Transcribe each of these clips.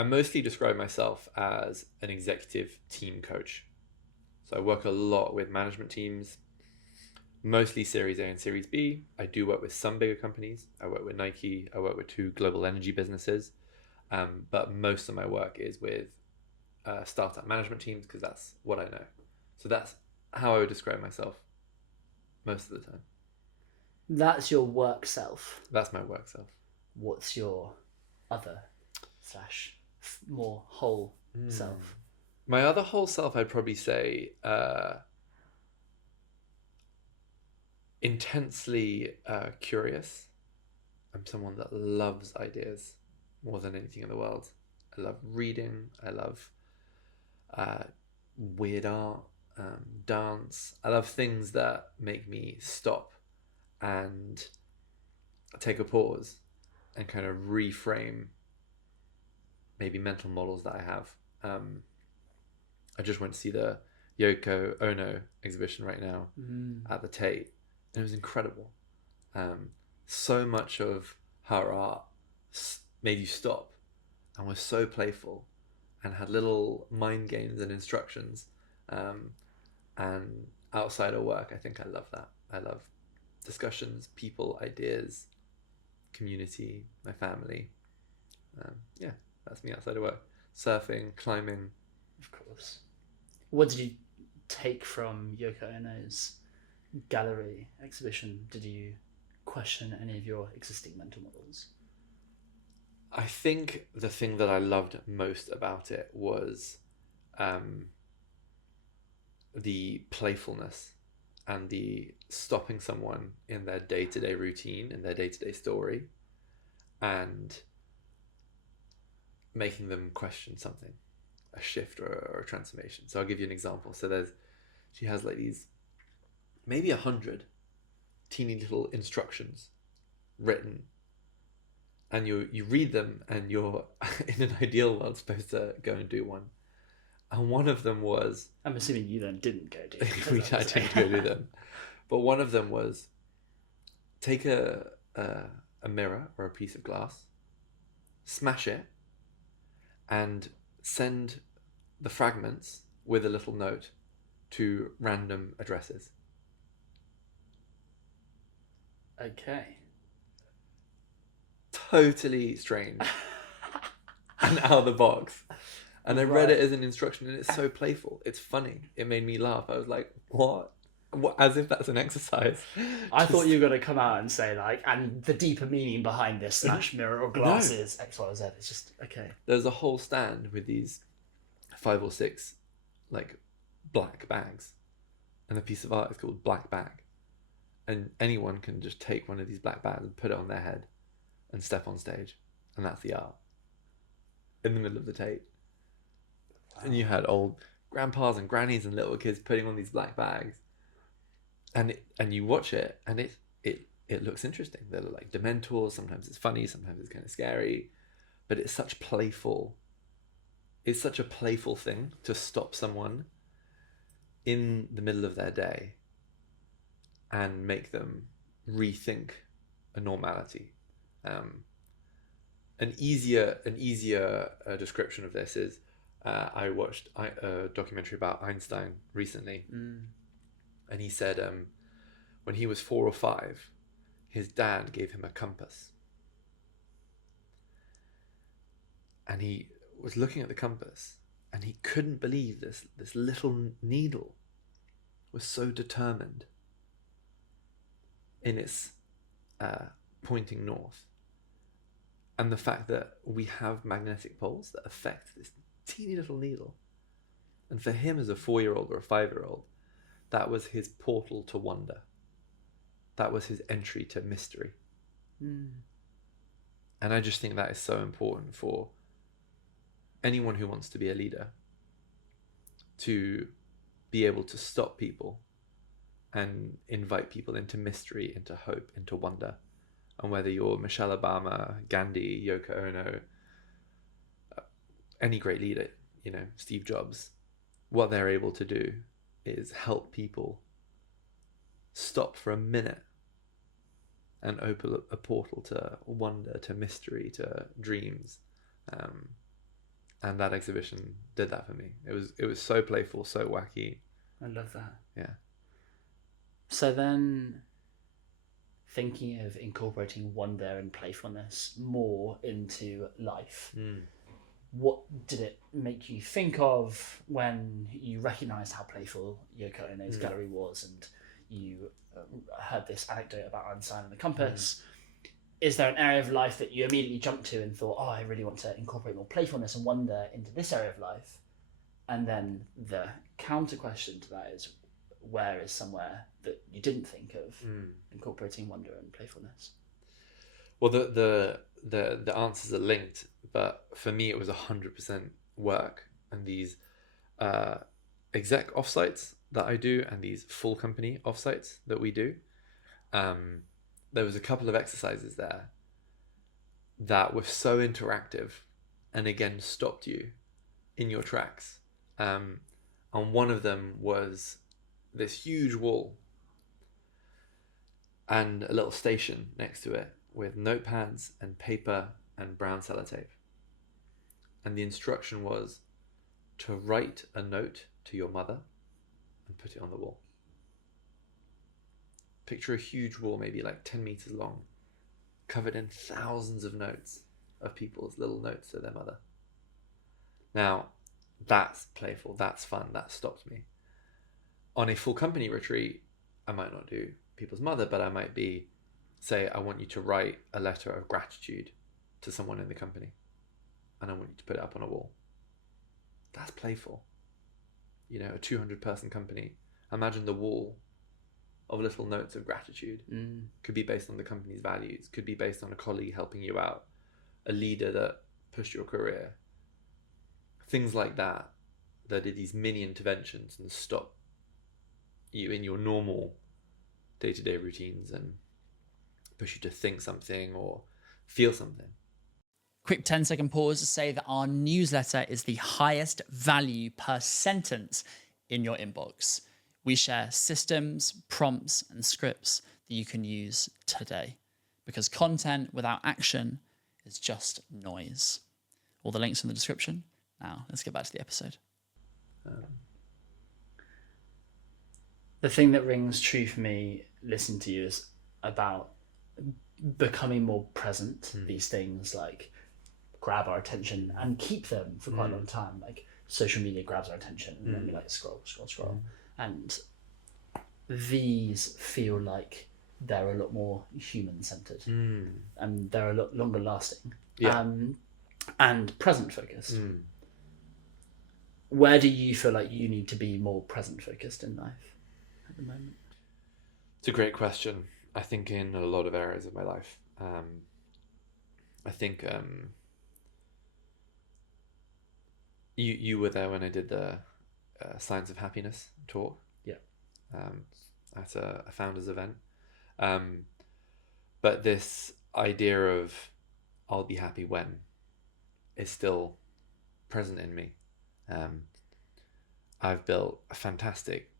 I mostly describe myself as an executive team coach. So I work a lot with management teams, mostly Series A and Series B. I do work with some bigger companies. I work with Nike. I work with two global energy businesses. But most of my work is with startup management teams because that's what I know. So that's how I would describe myself most of the time. That's your work self. That's my work self. What's your other slash more whole self? My other whole self, I'd probably say intensely curious. I'm someone that loves ideas more than anything in the world. I love reading. I love weird art, dance. I love things that make me stop and take a pause and kind of reframe maybe mental models that I have. I just went to see the Yoko Ono exhibition right now at the Tate, and it was incredible. So much of her art made you stop and was so playful and had little mind games and instructions. And outside of work, I think I love that. I love discussions, people, ideas, community, my family. Yeah, that's me outside of work. Surfing, climbing. Of course. What did you take from Yoko Ono's gallery exhibition? Did you question any of your existing mental models? I think the thing that I loved most about it was the playfulness and the stopping someone in their day-to-day routine, in their day-to-day story, and making them question something, a shift or a transformation. So I'll give you an example. So she has like these maybe 100 teeny little instructions written, and you read them, and you're in an ideal world supposed to go and do one. And one of them was, I'm assuming you then didn't go do which I didn't go do them, but one of them was take a mirror or a piece of glass, smash it, and send the fragments with a little note to random addresses. Okay. Totally strange and out of the box. And I read it as an instruction, and it's so playful. It's funny. It made me laugh. I was like, what? As if that's an exercise. I thought you were going to come out and say, like, and the deeper meaning behind this smash mirror or glasses, X, Y, or Z. It's just, okay. There's a whole stand with these 5 or 6, like, black bags. And the piece of art is called Black Bag. And anyone can just take one of these black bags and put it on their head and step on stage. And that's the art. In the middle of the Tate. Wow. And you had old grandpas and grannies and little kids putting on these black bags. And you watch it, and it looks interesting. They're like Dementors. Sometimes it's funny, sometimes it's kind of scary, but it's such a playful thing to stop someone in the middle of their day and make them rethink a normality. An easier description of this is I watched a documentary about Einstein recently. And he said when he was 4 or 5, his dad gave him a compass. And he was looking at the compass, and he couldn't believe this little needle was so determined in its pointing north. And the fact that we have magnetic poles that affect this teeny little needle. And for him as a 4-year-old or a 5-year-old, that was his portal to wonder. That was his entry to mystery. And I just think that is so important for anyone who wants to be a leader, to be able to stop people and invite people into mystery, into hope, into wonder. And whether you're Michelle Obama, Gandhi, Yoko Ono, any great leader, Steve Jobs, what they're able to do is help people stop for a minute and open a portal to wonder, to mystery, to dreams. And that exhibition did that for me. It was so playful, so wacky. I love that. Yeah. So then, thinking of incorporating wonder and playfulness more into life, what did it make you think of when you recognised how playful Yoko Ono's gallery was, and you heard this anecdote about Einstein and the compass? Is there an area of life that you immediately jumped to and thought, oh, I really want to incorporate more playfulness and wonder into this area of life? And then the counter question to that is, where is somewhere that you didn't think of incorporating wonder and playfulness? Well, the answers are linked, but for me it was 100% work, and these exec offsites that I do and these full company offsites that we do. There was a couple of exercises there that were so interactive and again stopped you in your tracks. And one of them was this huge wall and a little station next to it with notepads and paper and brown sellotape. And the instruction was to write a note to your mother and put it on the wall. Picture a huge wall, maybe like 10 meters long, covered in thousands of notes of people's little notes to their mother. Now, that's playful, that's fun, that stopped me. On a full company retreat, I might not do people's mother, but I might say, I want you to write a letter of gratitude to someone in the company, and I want you to put it up on a wall. That's playful. You know, a 200-person company. Imagine the wall of little notes of gratitude. Could be based on the company's values, could be based on a colleague helping you out, a leader that pushed your career. Things like that are these mini interventions and stop you in your normal day-to-day routines and push you to think something or feel something. Quick 10-second pause to say that our newsletter is the highest value per sentence in your inbox. We share systems, prompts, and scripts that you can use today, because content without action is just noise. All the links in the description. Now, let's get back to the episode. The thing that rings true for me listening to you is about becoming more present. These things like grab our attention and keep them for quite a long time. Like social media grabs our attention and then we like scroll. And these feel like they're a lot more human-centered and they're a lot longer lasting and present-focused. Where do you feel like you need to be more present-focused in life at the moment? It's a great question. I think in a lot of areas of my life. I think you were there when I did the Science of Happiness talk. At a founders event. But this idea of I'll be happy when is still present in me. I've built a fantastic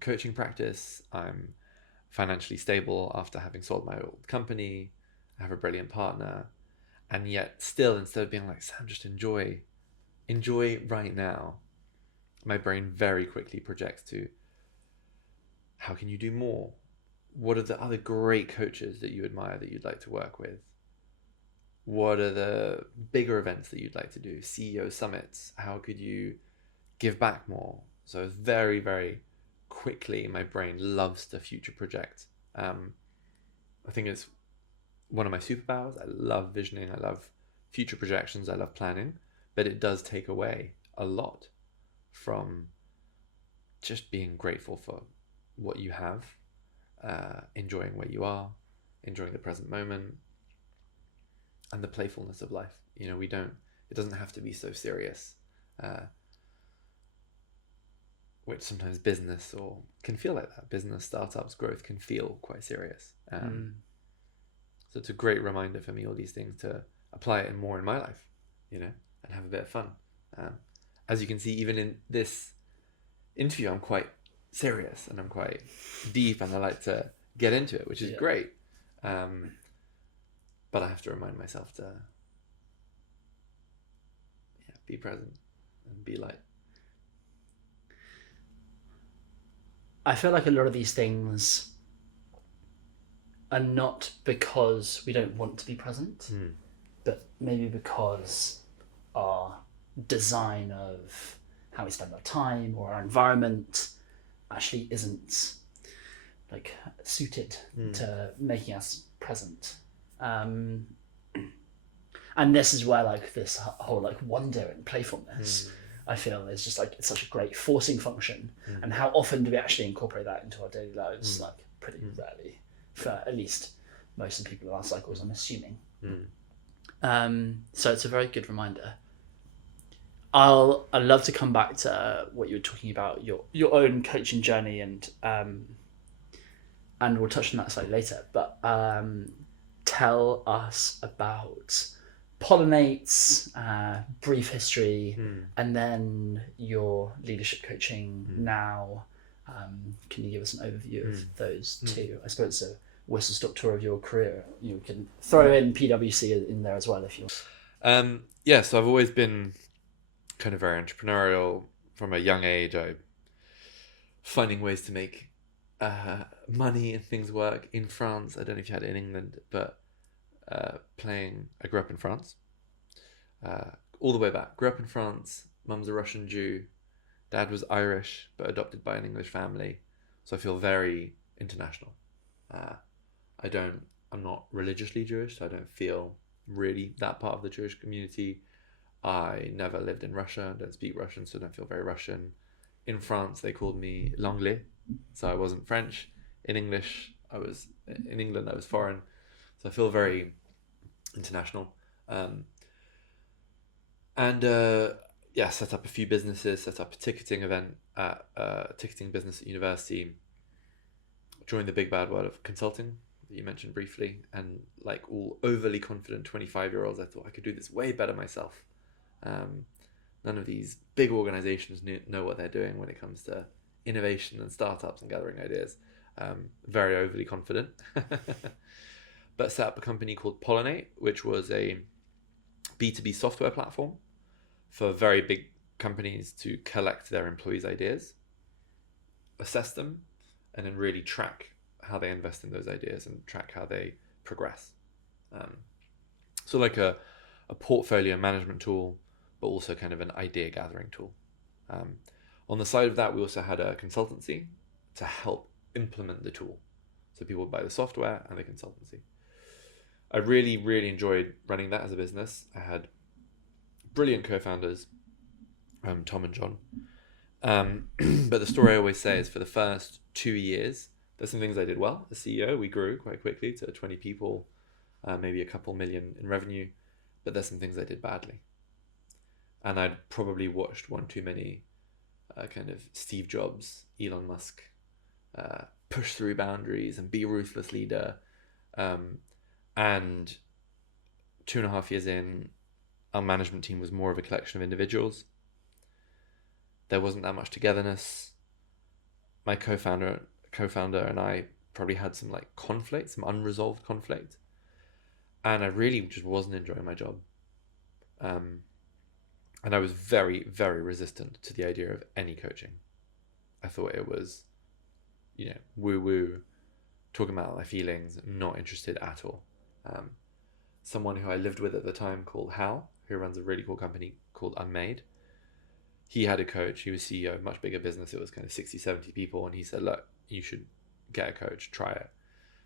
coaching practice. I'm financially stable after having sold my old company. I have a brilliant partner. And yet still, instead of being like, Sam, just enjoy right now, my brain very quickly projects to, how can you do more? What are the other great coaches that you admire that you'd like to work with? What are the bigger events that you'd like to do? CEO summits. How could you give back more? So very, very quickly, my brain loves to future project. I think it's one of my superpowers. I love visioning. I love future projections. I love planning. But it does take away a lot from just being grateful for what you have, enjoying where you are, enjoying the present moment, and the playfulness of life. You know, it doesn't have to be so serious, which sometimes business or can feel like that. Business, startups, growth can feel quite serious. So it's a great reminder for me, all these things, to apply it more in my life, you know, and have a bit of fun. As you can see, even in this interview, I'm quite serious and I'm quite deep and I like to get into it, which is great. But I have to remind myself to be present, and be light. I feel like a lot of these things are not because we don't want to be present, but maybe because our design of how we spend our time or our environment actually isn't like suited to making us present. And this is where like this whole like wonder and playfulness I feel is just like it's such a great forcing function. And how often do we actually incorporate that into our daily lives? Like pretty rarely, for at least most of the people in our cycles, I'm assuming. So it's a very good reminder. I'd love to come back to what you were talking about, your own coaching journey, and we'll touch on that slightly later. But tell us about Pollinate's brief history, and then your leadership coaching now. Can you give us an overview of those two? I suppose it's a whistle-stop tour of your career. You can throw in PwC in there as well if you want. Yeah, so I've always been kind of very entrepreneurial from a young age. I finding ways to make money and things work in France. I don't know if you had it in England, but I grew up in France, all the way back. Grew up in France. Mum's a Russian Jew. Dad was Irish, but adopted by an English family. So I feel very international. I'm not religiously Jewish, so I don't feel really that part of the Jewish community. I never lived in Russia, don't speak Russian, so I don't feel very Russian. In France, they called me l'anglais, so I wasn't French. In England, I was foreign, so I feel very international. Set up a few businesses, set up a ticketing business at university, joined the big bad world of consulting that you mentioned briefly, and like all overly confident 25-year-olds, I thought I could do this way better myself. None of these big organizations know what they're doing when it comes to innovation and startups and gathering ideas. Very overly confident. But set up a company called Pollinate, which was a B2B software platform for very big companies to collect their employees' ideas, assess them, and then really track how they invest in those ideas and track how they progress. So like a portfolio management tool, but also kind of an idea gathering tool. On the side of that, we also had a consultancy to help implement the tool. So people would buy the software and the consultancy. I really, really enjoyed running that as a business. I had brilliant co-founders, Tom and John. But the story I always say is for the first 2 years, there's some things I did well. As CEO, we grew quite quickly to 20 people, maybe a couple million in revenue, but there's some things I did badly. And I'd probably watched one too many kind of Steve Jobs, Elon Musk, push through boundaries and be a ruthless leader. And 2.5 years in, our management team was more of a collection of individuals. There wasn't that much togetherness. My co-founder and I probably had some like conflict, some unresolved conflict. And I really just wasn't enjoying my job. And I was very, very resistant to the idea of any coaching. I thought it was, woo-woo, talking about my feelings, not interested at all. Someone who I lived with at the time called Hal, who runs a really cool company called Unmade. He had a coach. He was CEO of a much bigger business. It was kind of 60, 70 people. And he said, look, you should get a coach, try it.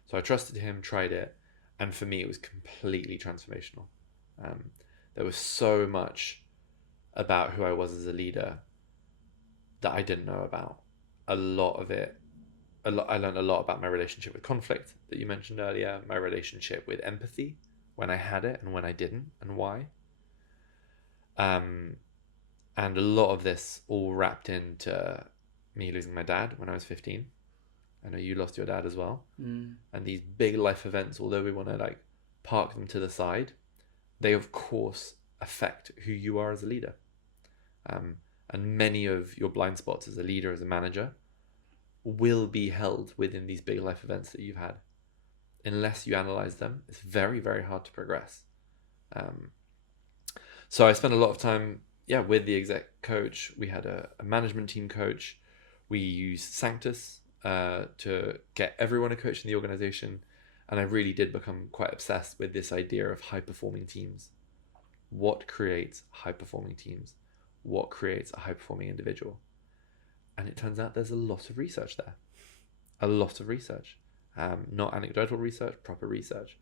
So I trusted him, tried it. And for me, it was completely transformational. There was so much about who I was as a leader that I didn't know about. I learned a lot about my relationship with conflict that you mentioned earlier, my relationship with empathy, when I had it and when I didn't, and why. And a lot of this all wrapped into me losing my dad when I was 15. I know you lost your dad as well. And these big life events, although we want to like park them to the side, they of course affect who you are as a leader. And many of your blind spots as a leader, as a manager, will be held within these big life events that you've had. Unless you analyze them, it's very, very hard to progress. So I spent a lot of time yeah, with the exec coach, we had a management team coach. We used Sanctus to get everyone a coach in the organization. And I really did become quite obsessed with this idea of high-performing teams. What creates high-performing teams? What creates a high-performing individual? And it turns out there's a lot of research there. A lot of research. Not anecdotal research, proper research.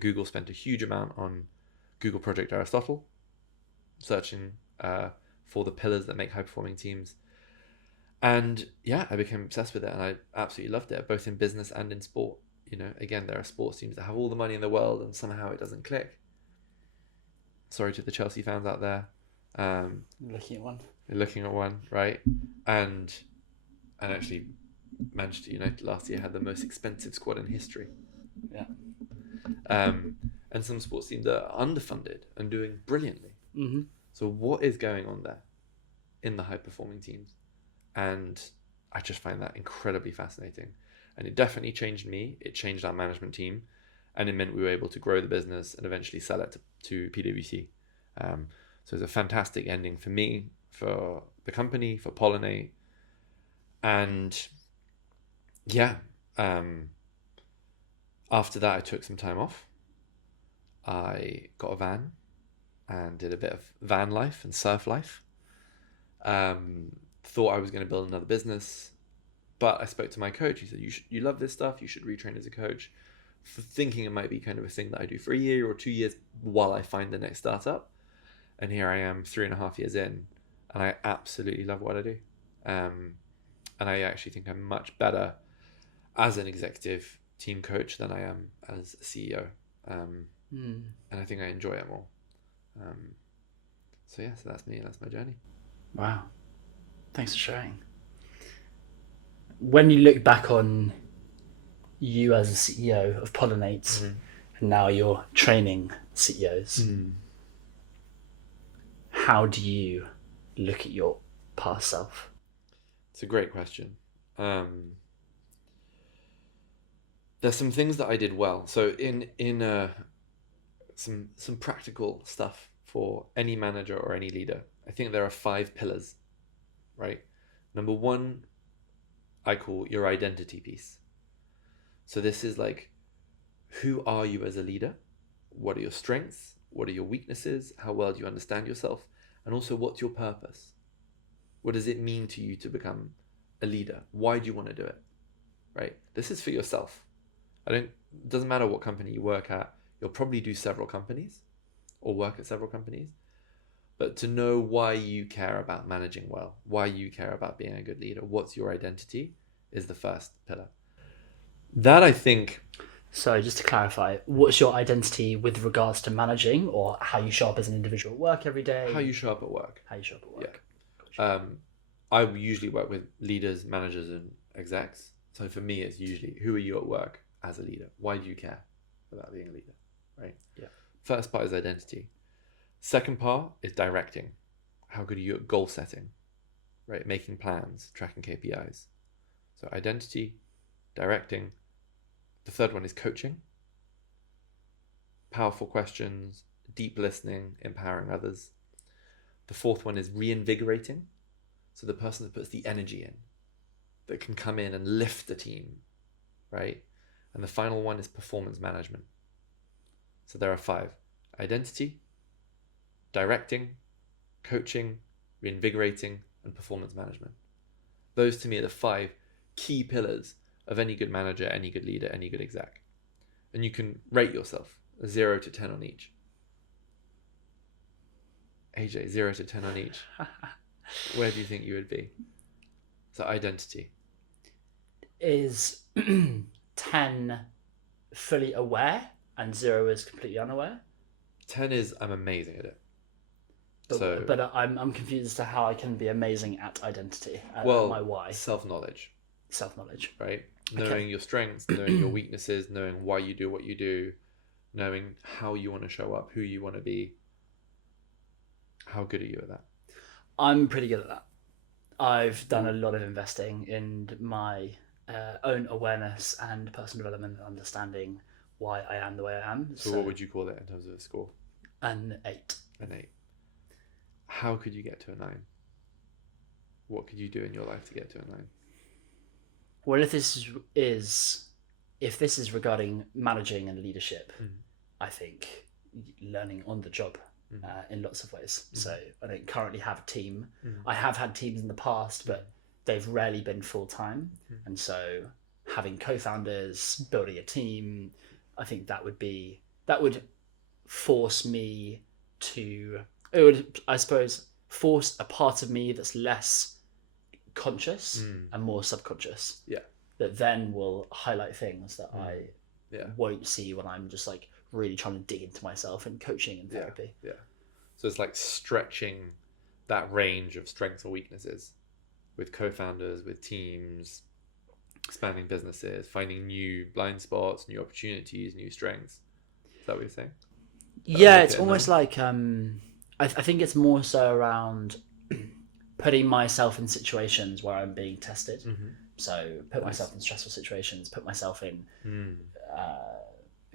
Google spent a huge amount on Google Project Aristotle, searching for the pillars that make high-performing teams. And yeah, I became obsessed with it, and I absolutely loved it, both in business and in sport. Again, there are sports teams that have all the money in the world, and somehow it doesn't click. Sorry to the Chelsea fans out there. Looking at one, right? And actually, Manchester United last year had the most expensive squad in history. Yeah. And some sports teams are underfunded and doing brilliantly. Mm-hmm. So what is going on there in the high-performing teams? And I just find that incredibly fascinating. And it definitely changed me. It changed our management team. And it meant we were able to grow the business and eventually sell it to PwC. So it's a fantastic ending for me, for the company, for Pollinate. And yeah, after that, I took some time off. I got a van and did a bit of van life and surf life. Thought I was going to build another business, but I spoke to my coach. He said, you love this stuff, you should retrain as a coach. For thinking it might be kind of a thing that I do for a year or 2 years while I find the next startup. And here I am 3.5 years in, and I absolutely love what I do. And I actually think I'm much better as an executive team coach than I am as a CEO. And I think I enjoy it more. So that's me. That's my journey. Wow. Thanks for sharing. When you look back on you as a CEO of Pollinate, and now you're training CEOs, how do you look at your past self? It's a great question. There's some things that I did well. So in some practical stuff for any manager or any leader, I think there are 5 pillars, right? Number 1, I call your identity piece. So this is like, who are you as a leader? What are your strengths? What are your weaknesses? How well do you understand yourself? And also, what's your purpose? What does it mean to you to become a leader? Why do you want to do it? Right? This is for yourself. It doesn't matter what company you work at. You'll probably do several companies or work at several companies. But to know why you care about managing well, why you care about being a good leader, what's your identity, is the first pillar. That, I think... So just to clarify, what's your identity with regards to managing, or how you show up as an individual at work every day? How you show up at work. Yeah. I usually work with leaders, managers, and execs. So for me, it's usually, who are you at work as a leader? Why do you care about being a leader, right? Yeah. First part is identity. Second part is directing. How good are you at goal setting, right? Making plans, tracking KPIs. So identity, directing. The third one is coaching. Powerful questions, deep listening, empowering others. The fourth one is reinvigorating. So the person that puts the energy in, that can come in and lift the team, right? And the final one is performance management. So there are 5. Identity, directing, coaching, reinvigorating, and performance management. Those to me are the 5 key pillars of any good manager, any good leader, any good exec. And you can rate yourself 0 to 10 on each. AJ, 0 to 10 on each. Where do you think you would be? So identity. Is 10 fully aware and 0 is completely unaware? 10 is I'm amazing at it. But I'm confused as to how I can be amazing at identity. My why. Self-knowledge. Self-knowledge. Right? Knowing your strengths, knowing your weaknesses, knowing why you do what you do, knowing how you want to show up, who you want to be. How good are you at that? I'm pretty good at that. I've done a lot of investing in my own awareness and personal development and understanding why I am the way I am. So what would you call it in terms of a score? An 8. An 8. how could you get to a 9? What could you do in your life to get to a 9? Well, if this is regarding managing and leadership, I think learning on the job in lots of ways. So I don't currently have a team. I have had teams in the past, but they've rarely been full time. And so having co-founders, building a team, I think that would force me to. It would, I suppose, force a part of me that's less conscious and more subconscious. Yeah. That then will highlight things that I won't see when I'm just like really trying to dig into myself and coaching and therapy. Yeah. So it's like stretching that range of strengths or weaknesses with co-founders, with teams, expanding businesses, finding new blind spots, new opportunities, new strengths. Is that what you're saying? Yeah, it's almost like I think it's more so around putting myself in situations where I'm being tested. So put myself in stressful situations, put myself in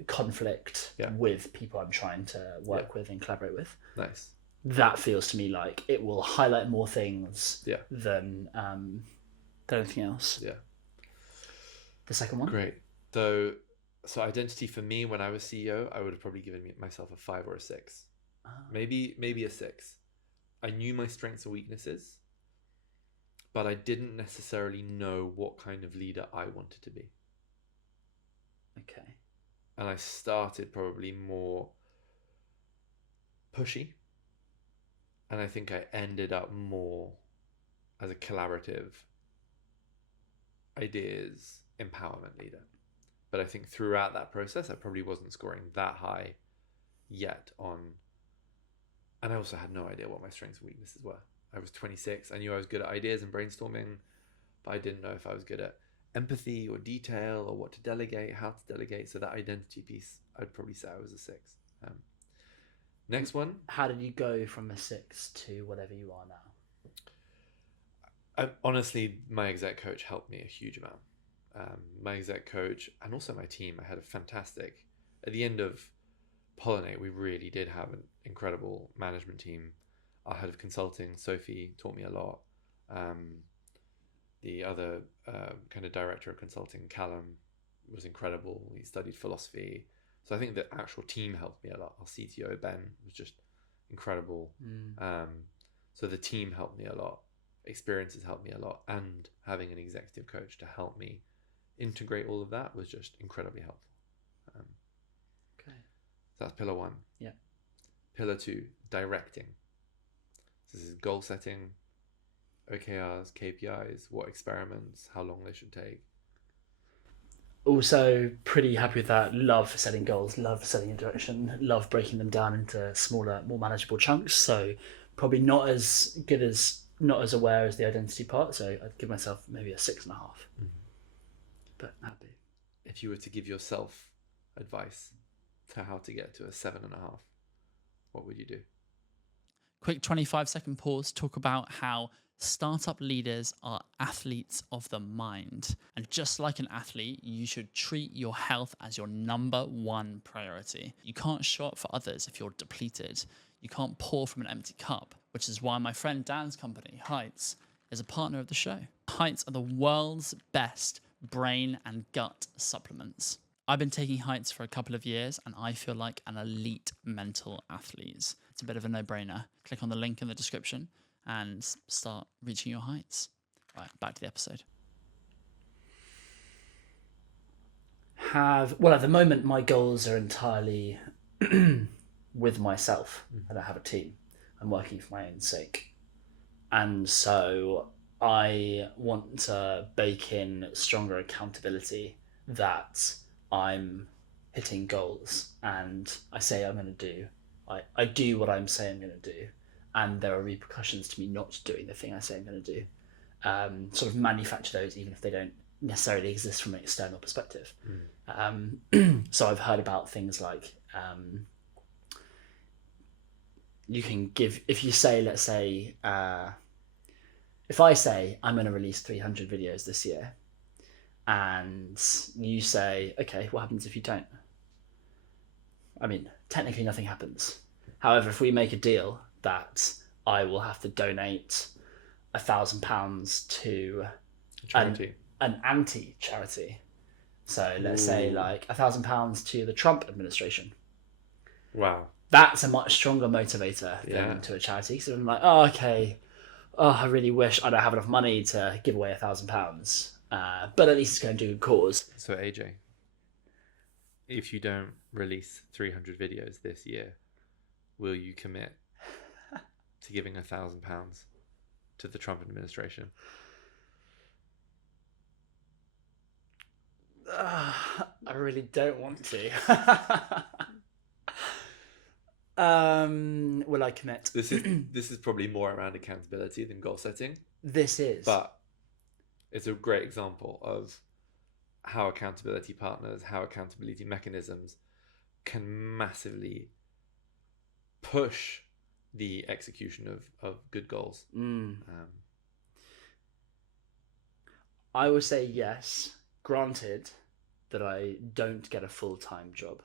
conflict with people I'm trying to work with and collaborate with. Nice. That feels to me like it will highlight more things than anything else. Yeah. The second one? Great. So identity for me, when I was CEO, I would have probably given myself a 5 or a 6. Maybe a 6. I knew my strengths and weaknesses, but I didn't necessarily know what kind of leader I wanted to be. Okay. And I started probably more pushy. And I think I ended up more as a collaborative ideas empowerment leader. But I think throughout that process, I probably wasn't scoring that high yet on. And I also had no idea what my strengths and weaknesses were. I was 26. I knew I was good at ideas and brainstorming, but I didn't know if I was good at empathy or detail or what to delegate, how to delegate. So that identity piece, I'd probably say I was a 6. Next one. How did you go from a 6 to whatever you are now? Honestly, my exec coach helped me a huge amount. My exec coach and also my team, I had a fantastic, at the end of Pollinate, we really did have an incredible management team. Our head of consulting, Sophie, taught me a lot. The other kind of director of consulting, Callum, was incredible. He studied philosophy. So I think the actual team helped me a lot. Our CTO, Ben, was just incredible. So the team helped me a lot. Experiences helped me a lot. And having an executive coach to help me integrate all of that was just incredibly helpful. Okay. So that's pillar 1. Yeah. Pillar 2, directing. So this is goal setting, OKRs, KPIs, what experiments, how long they should take. Also pretty happy with that. Love setting goals, love setting a direction, love breaking them down into smaller, more manageable chunks. So probably not as aware as the identity part. So I'd give myself maybe a 6.5. But happy. If you were to give yourself advice to how to get to a 7.5, what would you do? Quick 25-second pause, talk about how startup leaders are athletes of the mind. And just like an athlete, you should treat your health as your number 1 priority. You can't show up for others if you're depleted. You can't pour from an empty cup, which is why my friend Dan's company, Heights, is a partner of the show. Heights are the world's best brain and gut supplements. I've been taking Heights for a couple of years and I feel like an elite mental athlete. It's a bit of a no-brainer. Click on the link in the description and start reaching your heights. Right, back to the episode. At the moment, my goals are entirely with myself. I don't have a team. I'm working for my own sake. And so I want to bake in stronger accountability that I'm hitting goals and I say I'm going to do. I do what I'm saying I'm going to do. And there are repercussions to me not doing the thing I say I'm going to do. Sort of manufacture those even if they don't necessarily exist from an external perspective. So I've heard about things like you can give, if you say, let's say, if I say I'm going to release 300 videos this year and you say, okay, what happens if you don't? I mean, technically nothing happens. However, if we make a deal that I will have to donate £1,000 to Charity. an anti-charity. So let's say like £1,000 to the Trump administration. Wow. That's a much stronger motivator than to a charity. So I'm like, oh, okay. Oh, I really wish I don't have enough money to give away £1,000. But at least it's going to do a good cause. So AJ, if you don't release 300 videos this year, will you commit to giving £1,000 to the Trump administration? I really don't want to. Will I commit? This is probably more around accountability than goal setting. This is. But it's a great example of how accountability partners, how accountability mechanisms can massively push the execution of good goals. I would say yes, granted that I don't get a full-time job.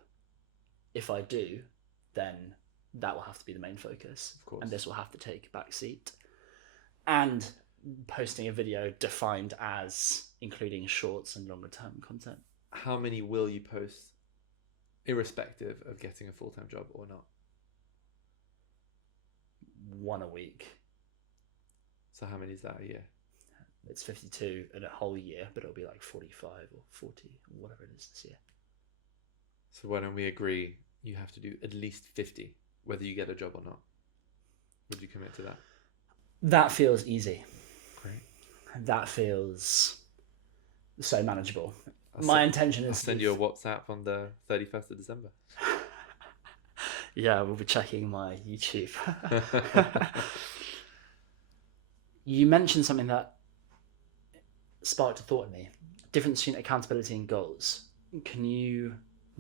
If I do, then that will have to be the main focus. Of course. And this will have to take a back seat. And posting a video defined as including shorts and longer term content. How many will you post irrespective of getting a full-time job or not? 1 a week. So how many is that a year? It's 52 in a whole year, but it'll be like 45 or 40 or whatever it is this year. So why don't we agree you have to do at least 50, whether you get a job or not? Would you commit to that? That feels easy. Great. That feels so manageable. My intention is... I'll send you a WhatsApp on the 31st of December. Yeah, we'll be checking my YouTube. You mentioned something that sparked a thought in me. Difference between accountability and goals. Can you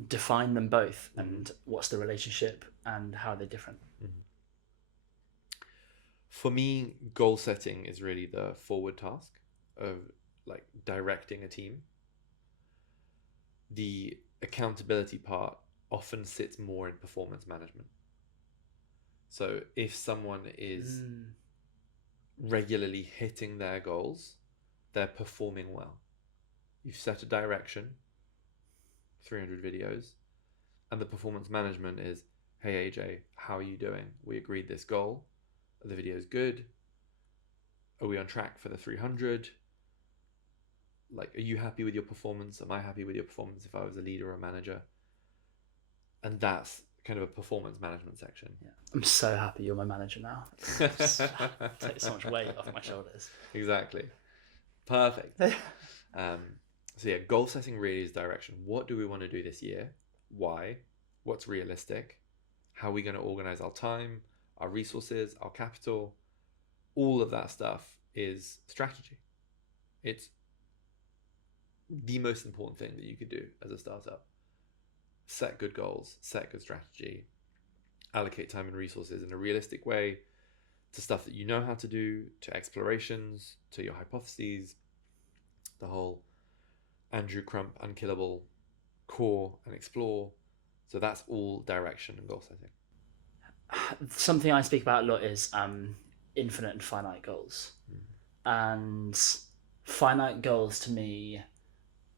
define them both, and what's the relationship and how they're different? For me, goal setting is really the forward task of like directing a team. The accountability part often sits more in performance management. So if someone is regularly hitting their goals, they're performing well. You've set a direction, 300 videos, and the performance management is, hey AJ, how are you doing? We agreed this goal. Are the videos good? Are we on track for the 300? Like, are you happy with your performance? Am I happy with your performance if I was a leader or a manager? And that's kind of a performance management section. Yeah. I'm so happy you're my manager now. Take so much weight off my shoulders. Exactly. Perfect. So yeah, goal setting really is direction. What do we want to do this year? Why? What's realistic? How are we going to organize our time, our resources, our capital? All of that stuff is strategy. It's the most important thing that you could do as a startup. Set good goals, set good strategy, allocate time and resources in a realistic way to stuff that you know how to do, to explorations, to your hypotheses, the whole Andrew Crump unkillable core and explore. So that's all direction and goal setting. Something I speak about a lot is infinite and finite goals. And finite goals to me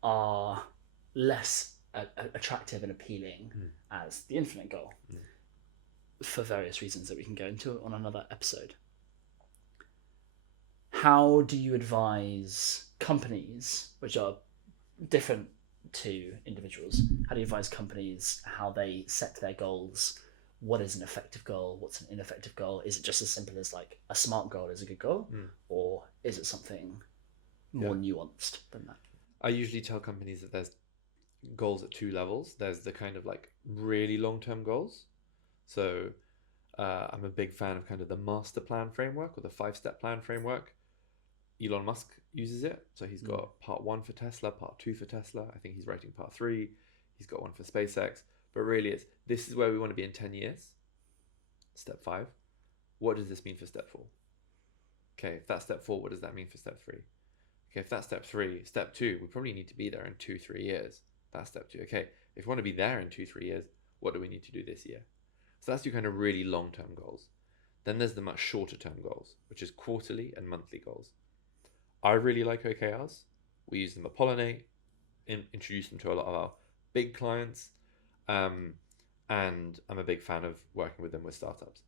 are less attractive and appealing as the infinite goal for various reasons that we can go into on another episode. How do you advise companies, which are different to individuals, how do you advise companies how they set their goals? What is an effective goal? What's an ineffective goal? Is it just as simple as like a SMART goal is a good goal? Or is it something more nuanced than that? I usually tell companies that there's goals at two levels. There's the kind of like really long-term goals. So I'm a big fan of kind of the master plan framework or the 5-step plan framework. Elon Musk uses it. So he's got part 1 for Tesla, part 2 for Tesla. I think he's writing part 3. He's got one for SpaceX. But really it's, this is where we want to be in 10 years. Step 5. What does this mean for step 4? Okay, if that's step 4, what does that mean for step 3? Okay, if that's step 3, step 2, we probably need to be there in 2-3 years. That's step 2. Okay, if we want to be there in 2-3 years, what do we need to do this year? So that's your kind of really long-term goals. Then there's the much shorter term goals, which is quarterly and monthly goals. I really like OKRs. We use them at Pollinate, introduce them to a lot of our big clients, and I'm a big fan of working with them with startups.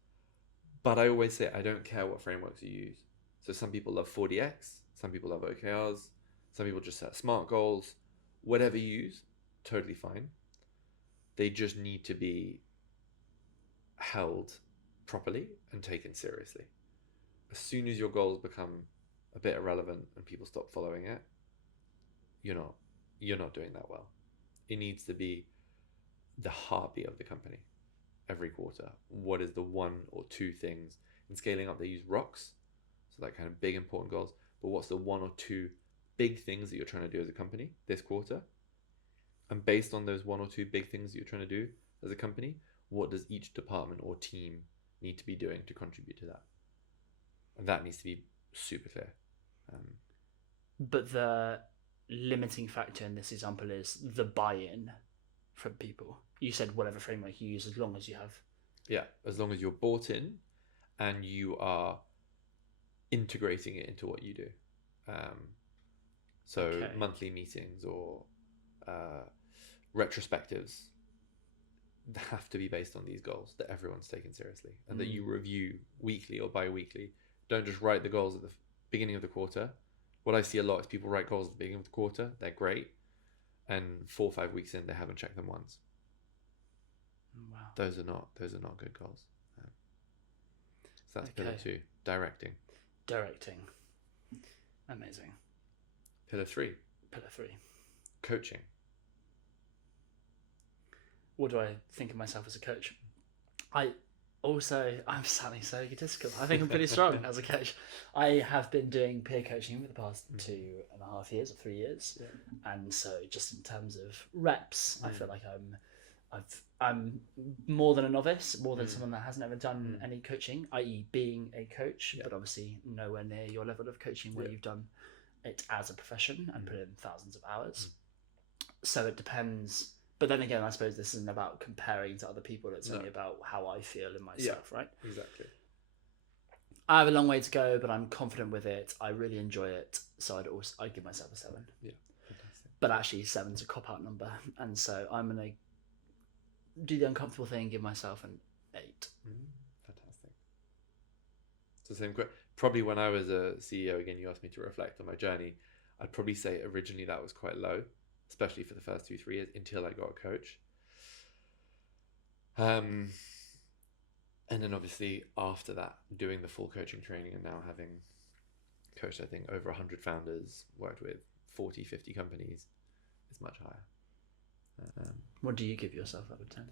But I always say I don't care what frameworks you use. So some people love 40X, some people love OKRs, some people just set SMART goals. Whatever you use, totally fine. They just need to be held properly and taken seriously. As soon as your goals become a bit irrelevant and people stop following it, you're not doing that well. It needs to be the heartbeat of the company every quarter. What is the one or two things? In scaling up, they use rocks, so that kind of big important goals. But what's the one or two big things that you're trying to do as a company this quarter? And based on those one or two big things that you're trying to do as a company, what does each department or team need to be doing to contribute to that? And that needs to be super clear. But the limiting factor in this example is the buy-in from people. You said whatever framework you use, as long as you have. Yeah, as long as you're bought in and you are integrating it into what you do. So monthly meetings or retrospectives have to be based on these goals that everyone's taken seriously, and that you review weekly or bi-weekly. Don't just write the goals at the beginning of the quarter. What I see a lot is people write goals at the beginning of the quarter, they're great, and 4 or 5 weeks in they haven't checked them once. Wow. Those are not good goals. So that's pillar 2, directing. Amazing. Pillar 3, coaching. What do I think of myself as a coach? I'm sounding so egotistical. I think I'm pretty strong as a coach. I have been doing peer coaching for the past 2.5 years or 3 years, and so just in terms of reps, I feel like I'm more than a novice, more than someone that hasn't ever done any coaching, i.e. being a coach, but obviously nowhere near your level of coaching where you've done it as a profession and put in thousands of hours. So it depends. But then again, I suppose this isn't about comparing to other people. It's only about how I feel in myself, right? Exactly. I have a long way to go, but I'm confident with it. I really enjoy it. So I'd give myself a 7. Yeah, fantastic. But actually, 7's a cop-out number. And so I'm going to do the uncomfortable thing and give myself an 8. Fantastic. So same probably when I was a CEO, again, you asked me to reflect on my journey. I'd probably say originally that was quite low, especially for the first 2-3 years until I got a coach. And then obviously after that, doing the full coaching training and now having coached, I think, over 100 founders, worked with 40, 50 companies, it's much higher. What do you give yourself out of 10?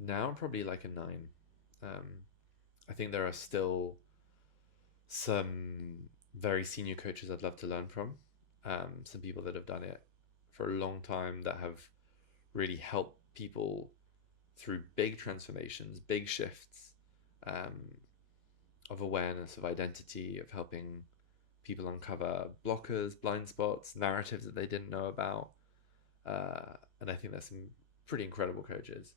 Now I'm probably like a 9. I think there are still some very senior coaches I'd love to learn from. Some people that have done it for a long time that have really helped people through big transformations, big shifts of awareness, of identity, of helping people uncover blockers, blind spots, narratives that they didn't know about. And I think there's some pretty incredible coaches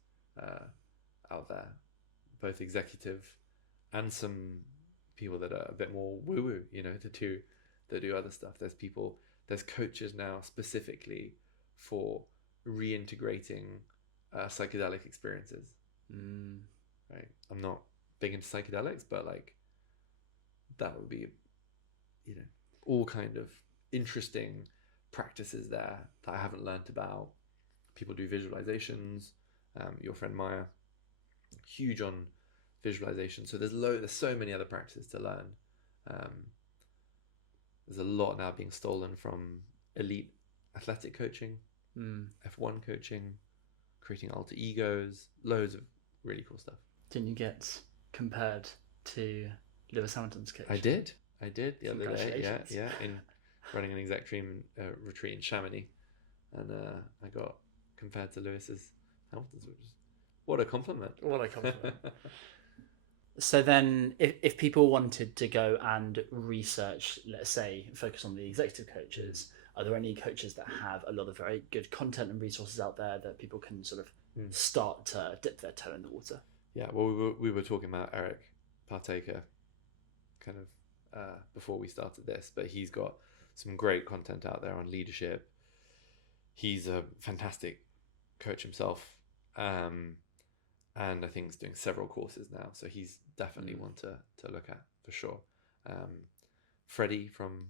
out there, both executive and some people that are a bit more woo-woo, that do other stuff. There's coaches now specifically for reintegrating psychedelic experiences. Right? I'm not big into psychedelics, but like that would be, all kind of interesting practices there that I haven't learned about. People do visualizations. Your friend Maya, huge on visualization. So there's so many other practices to learn. There's a lot now being stolen from elite athletic coaching, F1 coaching, creating alter egos, loads of really cool stuff. Didn't you get compared to Lewis Hamilton's coach? I did the other day. Yeah, in running an exec dream retreat in Chamonix, and I got compared to Lewis's Hamilton's, which is what a compliment. So then if people wanted to go and research, let's say, focus on the executive coaches, are there any coaches that have a lot of very good content and resources out there that people can sort of start to dip their toe in the water? Yeah, well, we were talking about Eric partaker kind of before we started this, but he's got some great content out there on leadership. He's a fantastic coach himself, and I think he's doing several courses now, so he's definitely one to look at for sure. Freddie from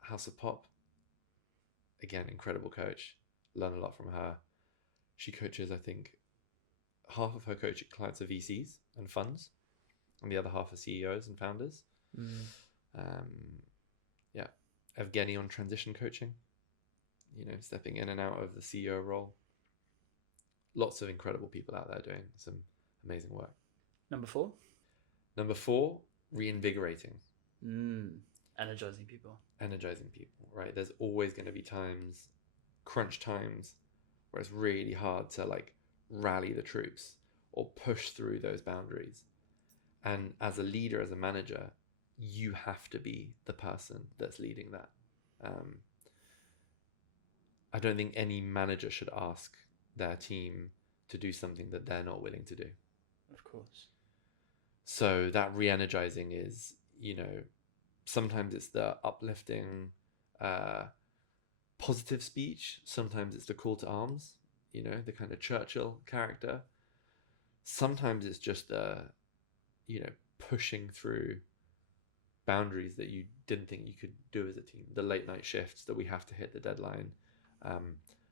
House of Pop, again, incredible coach. Learn a lot from her. She coaches, I think, half of her coaching clients are VCs and funds, and the other half are CEOs and founders. Evgeny on transition coaching, stepping in and out of the CEO role. Lots of incredible people out there doing some amazing work. Number 4, reinvigorating. energizing people, right? There's always going to be times, crunch times, where it's really hard to like rally the troops or push through those boundaries. And as a leader, as a manager, you have to be the person that's leading that. I don't think any manager should ask their team to do something that they're not willing to do. Of course. So that re-energizing is, sometimes it's the uplifting, positive speech. Sometimes it's the call to arms, the kind of Churchill character. Sometimes it's just pushing through boundaries that you didn't think you could do as a team. The late night shifts that we have to hit the deadline.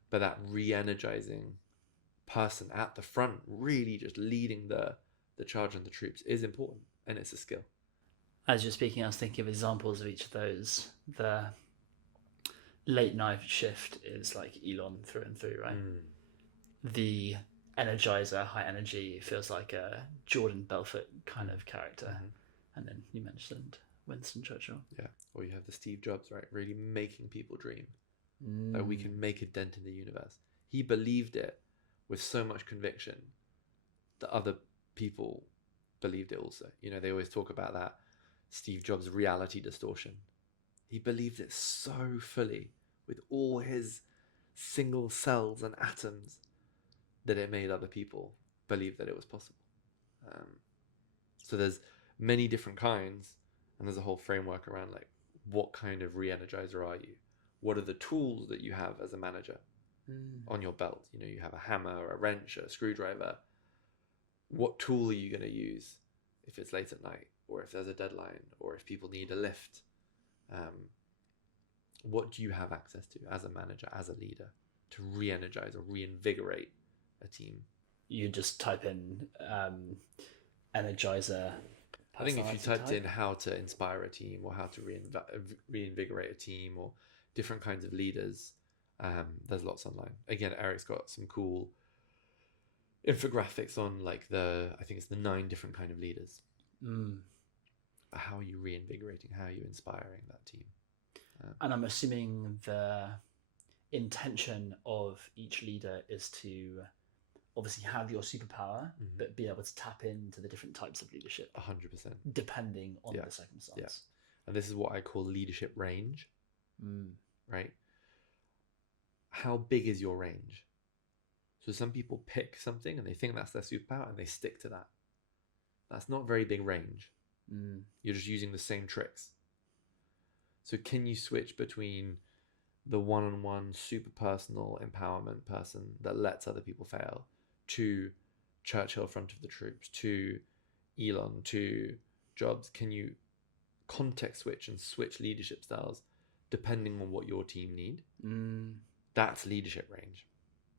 But that re-energizing person at the front, really just leading the charge on the troops, is important, and it's a skill. As you're speaking, I was thinking of examples of each of those. The late night shift is like Elon through and through, right? The energizer, high energy, feels like a Jordan Belfort kind of character. And then you mentioned Winston Churchill. Yeah, or you have the Steve Jobs, right? Really making people dream. We can make a dent in the universe. He believed it with so much conviction that other people believed it also. They always talk about that Steve Jobs reality distortion. He believed it so fully with all his single cells and atoms that it made other people believe that it was possible. So there's many different kinds, and there's a whole framework around like, what kind of re-energizer are you? What are the tools that you have as a manager on your belt? You have a hammer, a wrench, a screwdriver. What tool are you going to use if it's late at night, or if there's a deadline, or if people need a lift? What do you have access to as a manager, as a leader, to re-energize or reinvigorate a team? You just type in energizer. I think if you typed in how to inspire a team, or how to reinvigorate a team, or different kinds of leaders, there's lots online. Again, Eric's got some cool infographics on like I think it's the 9 different kind of leaders. How are you reinvigorating? How are you inspiring that team? And I'm assuming the intention of each leader is to obviously have your superpower, but be able to tap into the different types of leadership. 100%. Depending on the circumstance. Yeah. And this is what I call leadership range. Right? How big is your range? So some people pick something and they think that's their superpower and they stick to that. That's not very big range. You're just using the same tricks. So can you switch between the one-on-one super personal empowerment person that lets other people fail, to Churchill front of the troops, to Elon, to Jobs? Can you context switch and switch leadership styles depending on what your team need? That's leadership range.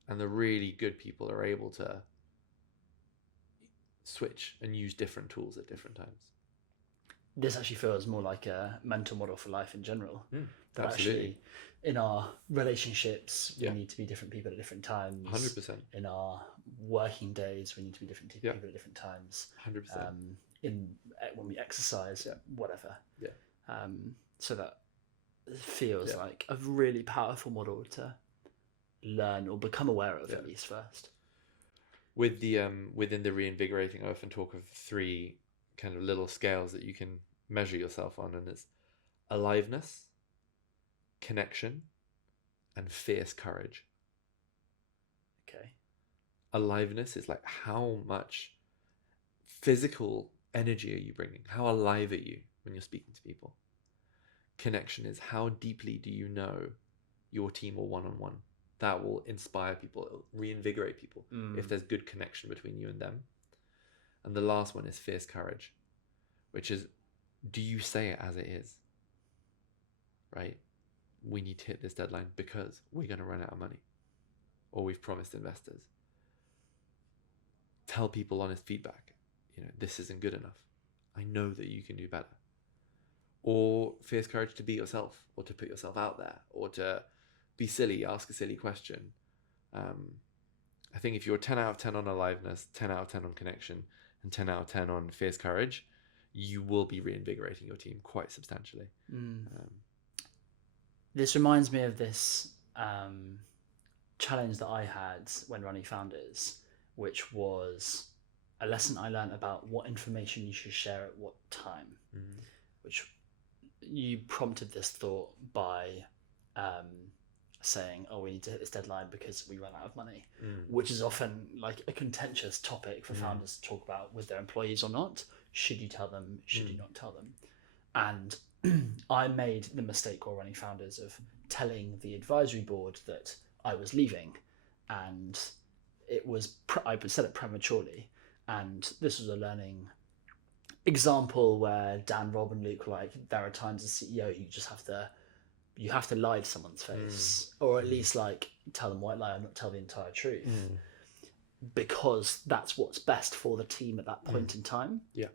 And the really good people are able to switch and use different tools at different times. This actually feels more like a mental model for life in general. Absolutely. Actually, in our relationships, we need to be different people at different times. 100%. In our working days, we need to be different people at different times. 100%. When we exercise, whatever. Yeah. So that feels like a really powerful model to learn or become aware of, at least first. With the within the reinvigorating, I often talk of 3 kind of little scales that you can measure yourself on, and it's aliveness, connection, and fierce courage. Okay. Aliveness is like how much physical energy are you bringing? How alive are you when you're speaking to people? Connection is how deeply do you know your team or one-on-one. That will inspire people, it'll reinvigorate people if there's good connection between you and them. And the last one is fierce courage, which is, do you say it as it is? Right? We need to hit this deadline because we're going to run out of money, or we've promised investors. Tell people honest feedback. This isn't good enough. I know that you can do better. Or fierce courage to be yourself, or to put yourself out there, or to be silly, ask a silly question. I think if you're 10 out of 10 on aliveness, 10 out of 10 on connection, and 10 out of 10 on fierce courage, you will be reinvigorating your team quite substantially. This reminds me of this challenge that I had when running Founders, which was a lesson I learned about what information you should share at what time, which you prompted this thought by saying, we need to hit this deadline because we run out of money, which is often like a contentious topic for founders to talk about with their employees or not. Should you tell them? Should you not tell them? And I made the mistake while running Founders of telling the advisory board that I was leaving, and I said it prematurely, and this was a learning example where Dan, Rob, and Luke were like, there are times as CEO you have to lie to someone's face, or at least like tell them white lie and not tell the entire truth, because that's what's best for the team at that point in time. Yeah.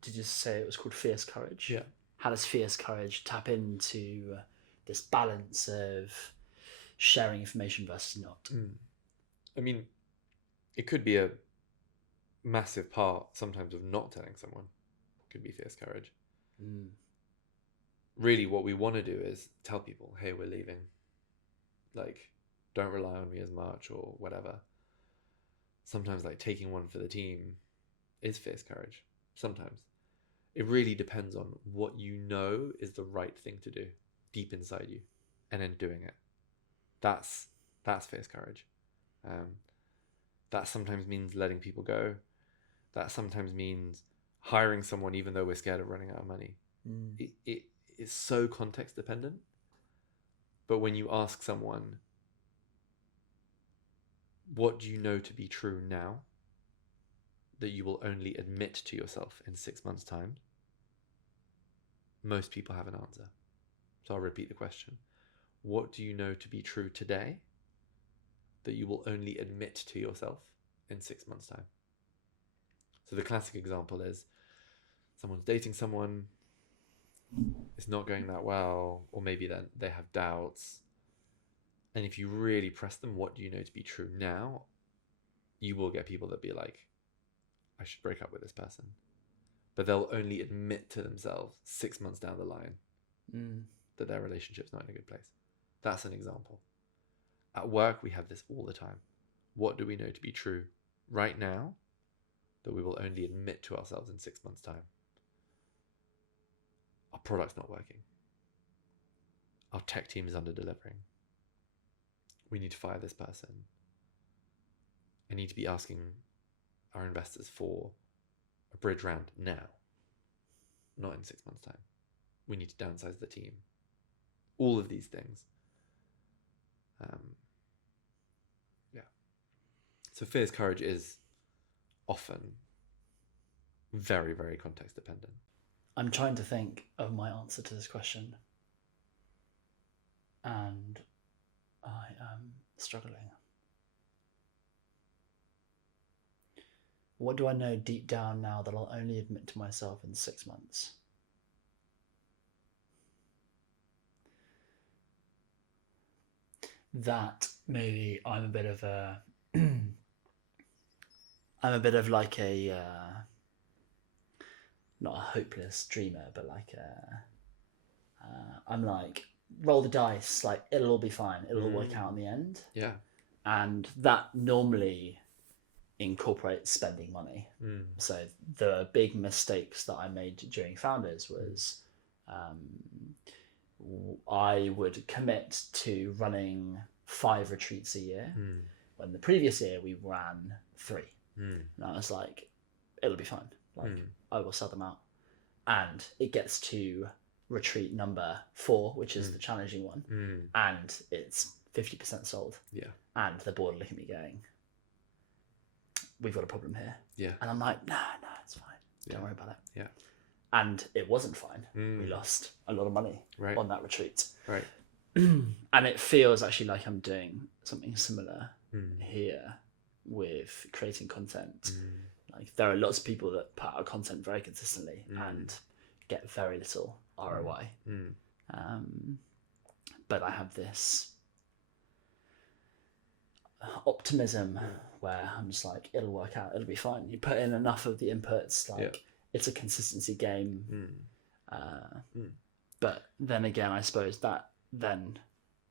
Did you say it was called fierce courage? Yeah. How does fierce courage tap into this balance of sharing information versus not? I mean, it could be a massive part sometimes of not telling someone. It could be fierce courage. Really what we want to do is tell people, hey, we're leaving. Like, don't rely on me as much or whatever. Sometimes like taking one for the team is fierce courage. Sometimes. It really depends on what you know is the right thing to do deep inside you, and then doing it. That's fierce courage. That sometimes means letting people go. That sometimes means hiring someone even though we're scared of running out of money. It is so context dependent. But when you ask someone, what do you know to be true now that you will only admit to yourself in 6 months' time? Most people have an answer. So I'll repeat the question. What do you know to be true today that you will only admit to yourself in 6 months' time? So the classic example is someone's dating someone, it's not going that well, or maybe then they have doubts. And if you really press them, what do you know to be true now? You will get people that be like, I should break up with this person. But they'll only admit to themselves 6 months down the line that their relationship's not in a good place. That's an example. At work, we have this all the time. What do we know to be true right now that we will only admit to ourselves in 6 months' time? Our product's not working. Our tech team is under-delivering. We need to fire this person. I need to be asking our investors for a bridge round now, not in 6 months' time. We need to downsize the team. All of these things. So fierce courage is often very, very context dependent. I'm trying to think of my answer to this question, and I am struggling. What do I know deep down now that I'll only admit to myself in 6 months? That maybe I'm a bit of like a not a hopeless dreamer, but like I'm like, roll the dice, like it'll all be fine, it'll all work out in the end. Yeah. And that normally incorporates spending money. So the big mistakes that I made during Founders was I would commit to running 5 retreats a year when the previous year we ran 3. Mm. And I was like, it'll be fine. Like, I will sell them out. And it gets to retreat number 4, which is the challenging one, and it's 50% sold. Yeah. And the board look at me going, we've got a problem here. Yeah. And I'm like, nah, it's fine. Don't worry about it. Yeah. And it wasn't fine. We lost a lot of money on that retreat. Right. And it feels actually like I'm doing something similar here with creating content. Like, there are lots of people that put out content very consistently and get very little ROI. But I have this optimism where I'm just like, it'll work out, it'll be fine. You put in enough of the inputs, like it's a consistency game. But then again, I suppose that then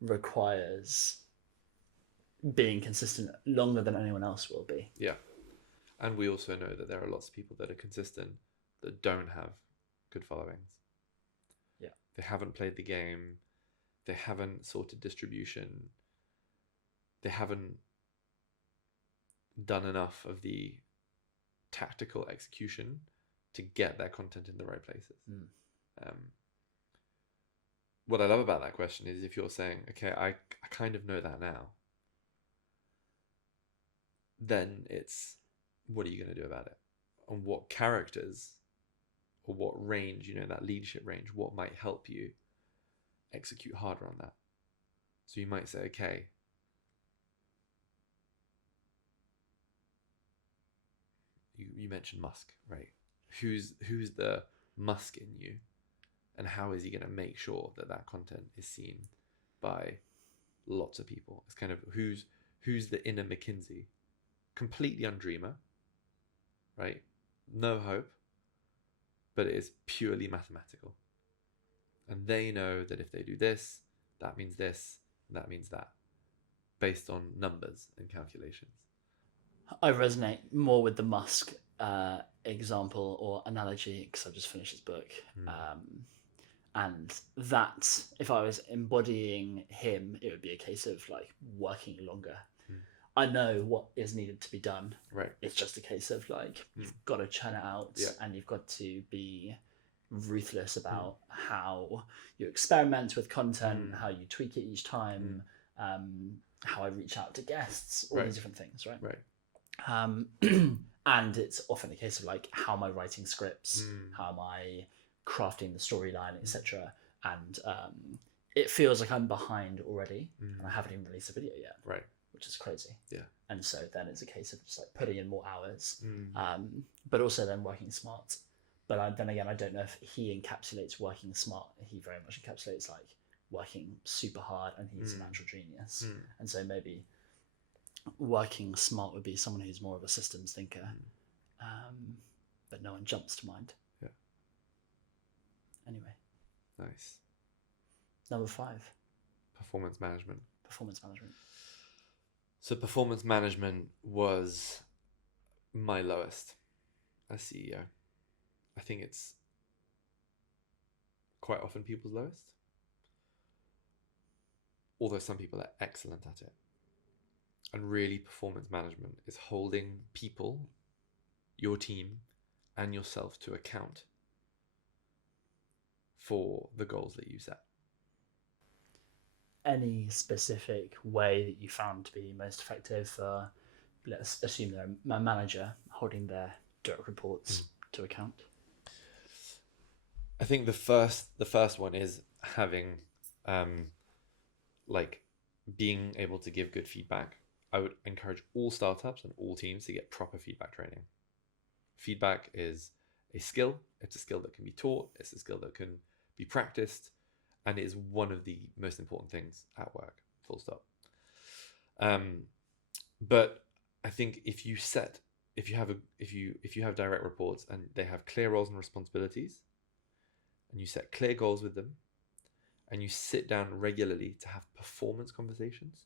requires being consistent longer than anyone else will be. Yeah. And we also know that there are lots of people that are consistent that don't have good followings. Yeah. They haven't played the game. They haven't sorted distribution. They haven't done enough of the tactical execution to get their content in the right places. What I love about that question is if you're saying, okay, I kind of know that now, then it's, what are you going to do about it? And what characters or what range, that leadership range, what might help you execute harder on that? So you might say, okay, you mentioned Musk, right? Who's the Musk in you, and how is he going to make sure that that content is seen by lots of people? It's kind of who's the inner McKinsey, completely undreamer, right? No hope, but it is purely mathematical. And they know that if they do this, that means this, and that means that, based on numbers and calculations. I resonate more with the Musk example or analogy because I've just finished his book. And that, if I was embodying him, it would be a case of like working longer. I know what is needed to be done. Right. It's just a case of like, you've got to churn it out and you've got to be ruthless about how you experiment with content, how you tweak it each time, how I reach out to guests, all these different things, right? Right. And it's often a case of like, how am I writing scripts? How am I crafting the storyline, etc. And it feels like I'm behind already, and I haven't even released a video yet. Right. Which is crazy. Yeah. And so then it's a case of just like putting in more hours, but also then working smart. But then again, I don't know if he encapsulates working smart. He very much encapsulates like working super hard, and he's a natural genius. And so maybe working smart would be someone who's more of a systems thinker, but no one jumps to mind. Yeah. Anyway. Nice. Number 5. Performance management. Performance management. So performance management was my lowest as CEO. I think it's quite often people's lowest, although some people are excellent at it. And really, performance management is holding people, your team, and yourself to account for the goals that you set. Any specific way that you found to be most effective for, let's assume they're a manager holding their direct reports to account? I think the first one is having like being able to give good feedback. I would encourage all startups and all teams to get proper feedback training. Feedback is a skill. It's a skill that can be taught. It's a skill that can be practiced, and it is one of the most important things at work. Full stop. But I think if you have direct reports and they have clear roles and responsibilities, and you set clear goals with them, and you sit down regularly to have performance conversations,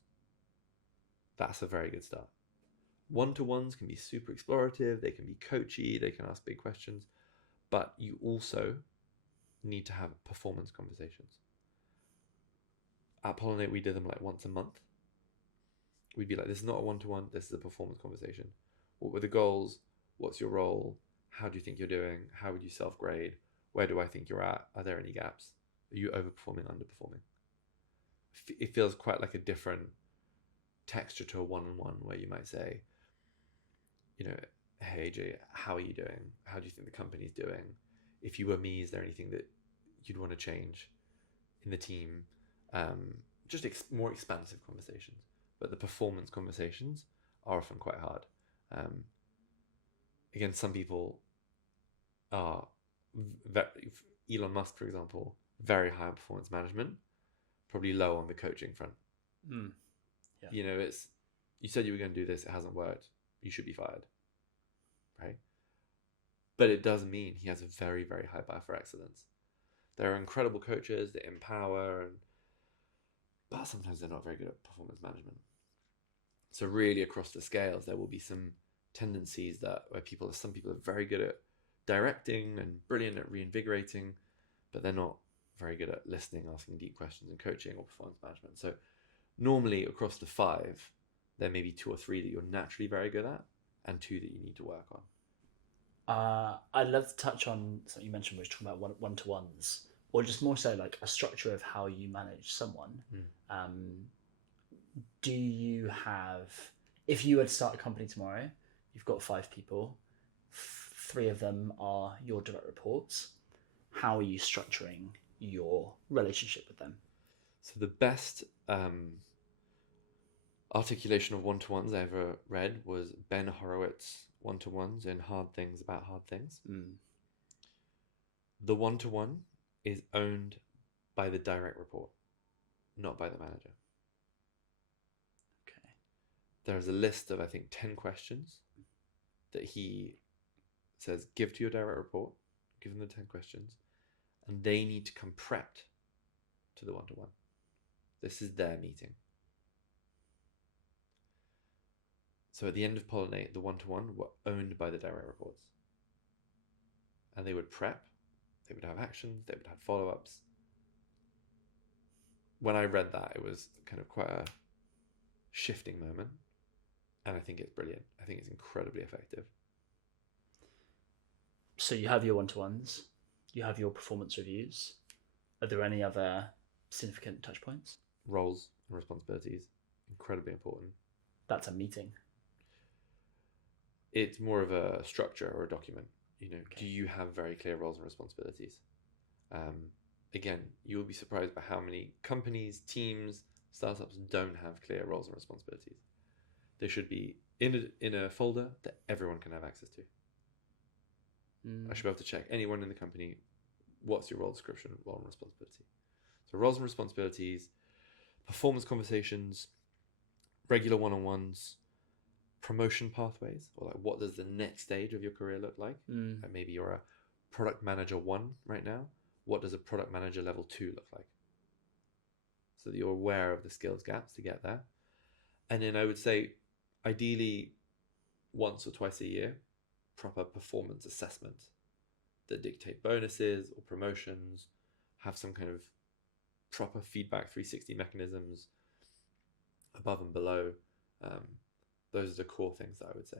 that's a very good start. One-to-ones can be super explorative, they can be coachy, they can ask big questions, but you also need to have performance conversations. At Pollinate, we did them like once a month. We'd be like, this is not a one-to-one, this is a performance conversation. What were the goals? What's your role? How do you think you're doing? How would you self-grade? Where do I think you're at? Are there any gaps? Are you overperforming, underperforming? It feels quite like a different texture to a one-on-one where you might say, hey AJ, how are you doing? How do you think the company's doing? If you were me, is there anything that you'd want to change in the team? Just more expansive conversations. But the performance conversations are often quite hard. Again, some people are, Elon Musk, for example, very high on performance management, probably low on the coaching front. Yeah. It's, you said you were going to do this, it hasn't worked, you should be fired, right? But it does mean he has a very, very high bar for excellence. There are incredible coaches that empower, but sometimes they're not very good at performance management. So really across the scales, there will be some tendencies where some people are very good at directing and brilliant at reinvigorating, but they're not very good at listening, asking deep questions, and coaching or performance management. So normally across the 5, there may be 2 or 3 that you're naturally very good at, and 2 that you need to work on. I'd love to touch on something you mentioned, which talking about one-to-ones, or just more so like a structure of how you manage someone. Do you have, if you were to start a company tomorrow, you've got 5 people, 3 of them are your direct reports, how are you structuring your relationship with them? So the best articulation of one-to-ones I ever read was Ben Horowitz one-to-ones in Hard Things About Hard Things. The one-to-one is owned by the direct report, not by the manager. Okay. There's a list of, I think, 10 questions that he says, give to your direct report, give them the 10 questions, and they need to come prepped to the one-to-one. This is their meeting. So at the end of Pollinate, the one-to-one were owned by the direct reports. And they would prep, they would have actions, they would have follow-ups. When I read that, it was kind of quite a shifting moment. And I think it's brilliant. I think it's incredibly effective. So you have your one-to-ones, you have your performance reviews. Are there any other significant touch points? Roles and responsibilities, incredibly important. That's a meeting. It's more of a structure or a document. Okay. Do you have very clear roles and responsibilities? Again, you will be surprised by how many companies, teams, startups don't have clear roles and responsibilities. They should be in a folder that everyone can have access to. I should be able to check anyone in the company, what's your role description, role and responsibility. So roles and responsibilities, performance conversations, regular one-on-ones, promotion pathways, or like what does the next stage of your career look like? Like maybe you're a product manager 1 right now. What does a product manager level 2 look like? So that you're aware of the skills gaps to get there. And then I would say, ideally, once or twice a year, proper performance assessment that dictate bonuses or promotions, have some kind of proper feedback 360 mechanisms above and below. Those are the core things that I would say.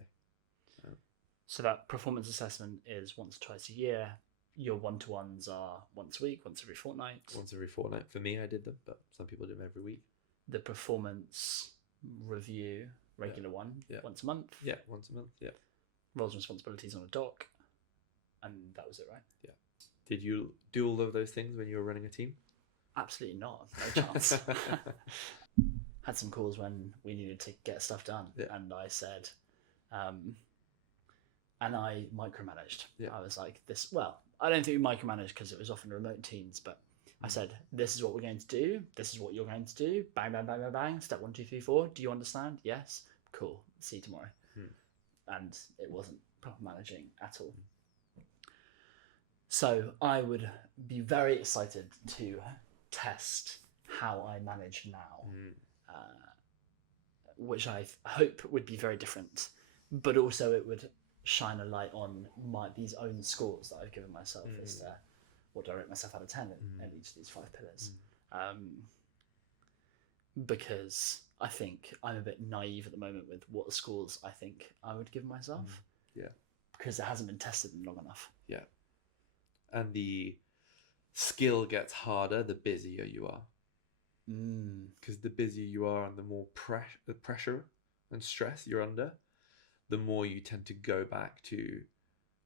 So that performance assessment is once or twice a year. Your one-to-ones are once a week, once every fortnight. Once every fortnight. For me, I did them, but some people do them every week. The performance review, regular one, once a month. Yeah, once a month, yeah. Roles and responsibilities on a doc. And that was it, right? Yeah. Did you do all of those things when you were running a team? Absolutely not. No chance. Had some calls when we needed to get stuff done. Yeah. And I said, and I micromanaged. Yeah. I was like, I don't think we micromanaged because it was often remote teams, but I said, this is what we're going to do. This is what you're going to do. Bang, bang, bang, bang, bang. Step 1, 2, 3, 4. Do you understand? Yes. Cool. See you tomorrow. And it wasn't proper managing at all. So I would be very excited to test how I manage now, which I hope would be very different, but also it would shine a light on these own scores that I've given myself as to what do I rate myself out of 10 in each of these 5 pillars. because I think I'm a bit naive at the moment with what scores I think I would give myself. Yeah. Because it hasn't been tested in long enough. Yeah. And the skill gets harder the busier you are. Because the busier you are and the more pressure and stress you're under, the more you tend to go back to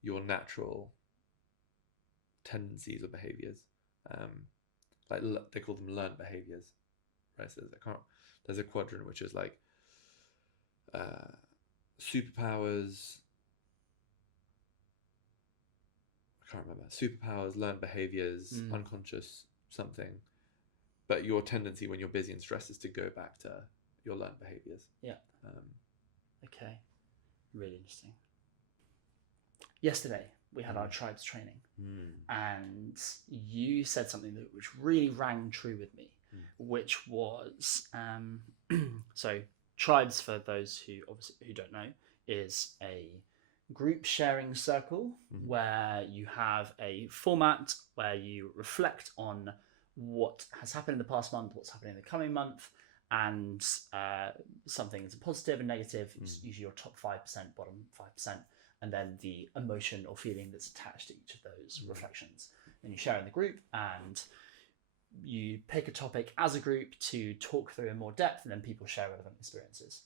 your natural tendencies or behaviors. Like they call them learned behaviors, right? So there's a quadrant which is like superpowers. I can't remember. Superpowers, learned behaviors, unconscious something. But your tendency when you're busy and stressed is to go back to your learned behaviors. Yeah. Okay. Really interesting. Yesterday, we had our tribes training, and you said something which really rang true with me, which was so tribes, for those who don't know, is a group sharing circle where you have a format where you reflect on what has happened in the past month, what's happening in the coming month, and something is a positive and negative. It's usually your top 5%, bottom 5%, and then the emotion or feeling that's attached to each of those reflections. And you share in the group, and you pick a topic as a group to talk through in more depth, and then people share relevant experiences.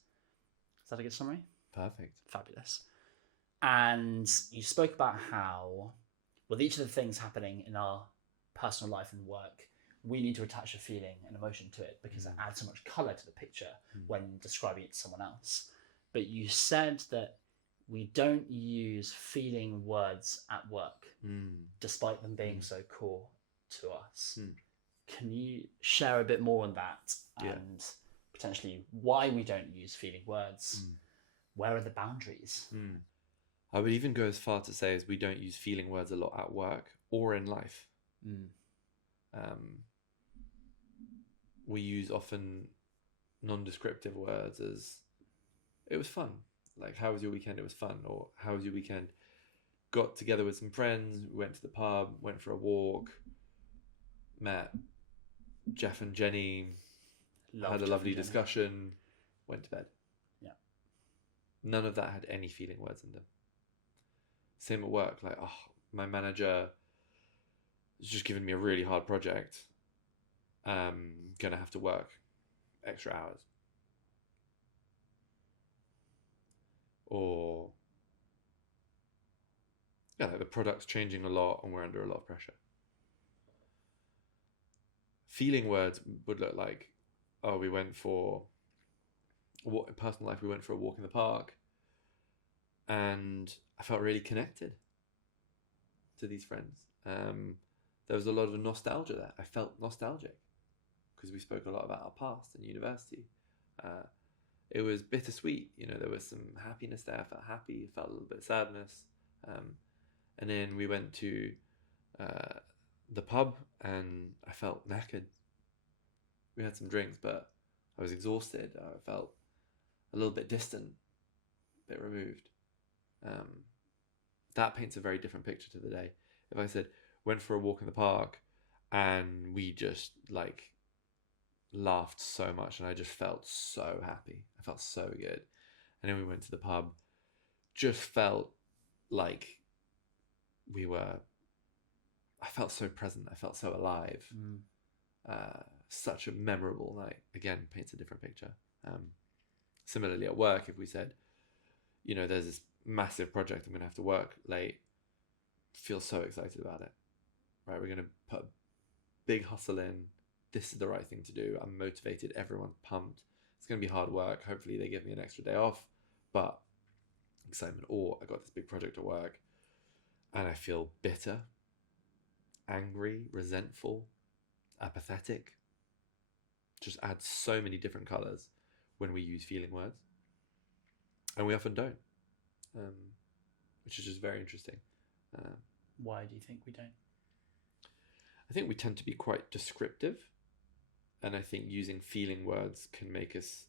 Is that a good summary? Perfect. Fabulous. And you spoke about how, with each of the things happening in our personal life and work, we need to attach a feeling and emotion to it because it adds so much colour to the picture when describing it to someone else. But you said that we don't use feeling words at work, despite them being so core to us. Can you share a bit more on that and potentially why we don't use feeling words? Where are the boundaries? I would even go as far to say as we don't use feeling words a lot at work or in life. We use often non-descriptive words as it was fun. Like, how was your weekend? It was fun. Or how was your weekend? Got together with some friends, went to the pub, went for a walk, met Jeff and Jenny, had a lovely discussion, went to bed. Yeah. None of that had any feeling words in them. Same at work. Like, my manager has just given me a really hard project. Gonna have to work extra hours. Or like the product's changing a lot and we're under a lot of pressure. Feeling words would look like, we went for in personal life, we went for a walk in the park and I felt really connected to these friends. There was a lot of nostalgia there. I felt nostalgic because we spoke a lot about our past in university. It was bittersweet. There was some happiness there. I felt happy. I felt a little bit of sadness. And then we went to the pub and I felt knackered. We had some drinks, but I was exhausted. I felt a little bit distant, a bit removed. That paints a very different picture to the day. If I said, went for a walk in the park and we just laughed so much and I just felt so happy. I felt so good. And then we went to the pub, just felt like I felt so present. I felt so alive. Such a memorable night. Again, paints a different picture. Similarly at work, if we said, there's this massive project, I'm going to have to work late, feel so excited about it, right? We're going to put a big hustle in. This is the right thing to do. I'm motivated. Everyone's pumped. It's going to be hard work. Hopefully they give me an extra day off, but excitement. Or I got this big project at work and I feel bitter, angry, resentful, apathetic. Just adds so many different colors when we use feeling words. And we often don't, which is just very interesting. Why do you think we don't? I think we tend to be quite descriptive. And I think using feeling words can make us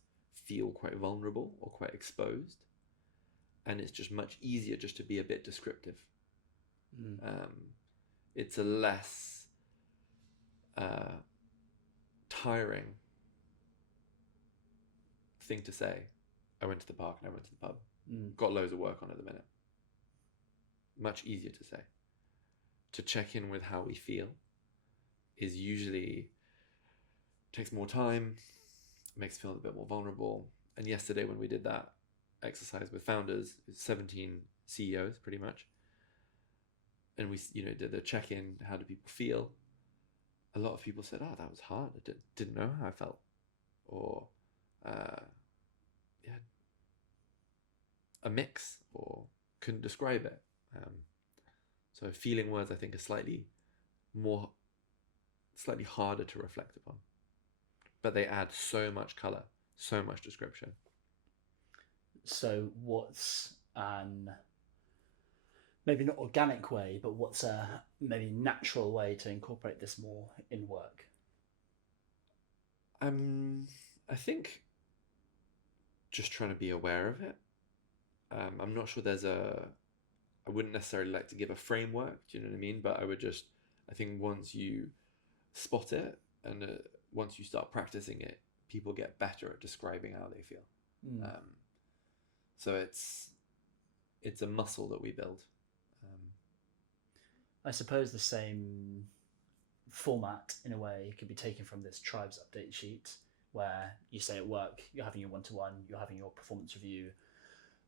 feel quite vulnerable or quite exposed. And it's just much easier just to be a bit descriptive. It's a less tiring thing to say, I went to the park and I went to the pub. Mm. Got loads of work on at the minute. Much easier to say. To check in with how we feel is usually takes more time, makes us feel a bit more vulnerable. And yesterday when we did that exercise with founders, 17 CEOs pretty much, and we did the check-in, how do people feel? A lot of people said, oh, that was hard. I didn't know how I felt. Or a mix, or couldn't describe it. So feeling words, I think, are slightly harder to reflect upon, but they add so much color, so much description. So what's an maybe not organic way, but what's a maybe natural way to incorporate this more in work? I think just trying to be aware of it. I'm not sure I wouldn't necessarily like to give a framework, do you know what I mean? But I think once you spot it and once you start practicing it, people get better at describing how they feel. So it's a muscle that we build. I suppose the same format, in a way, could be taken from this tribes update sheet, where you say at work, you're having your one-to-one, you're having your performance review.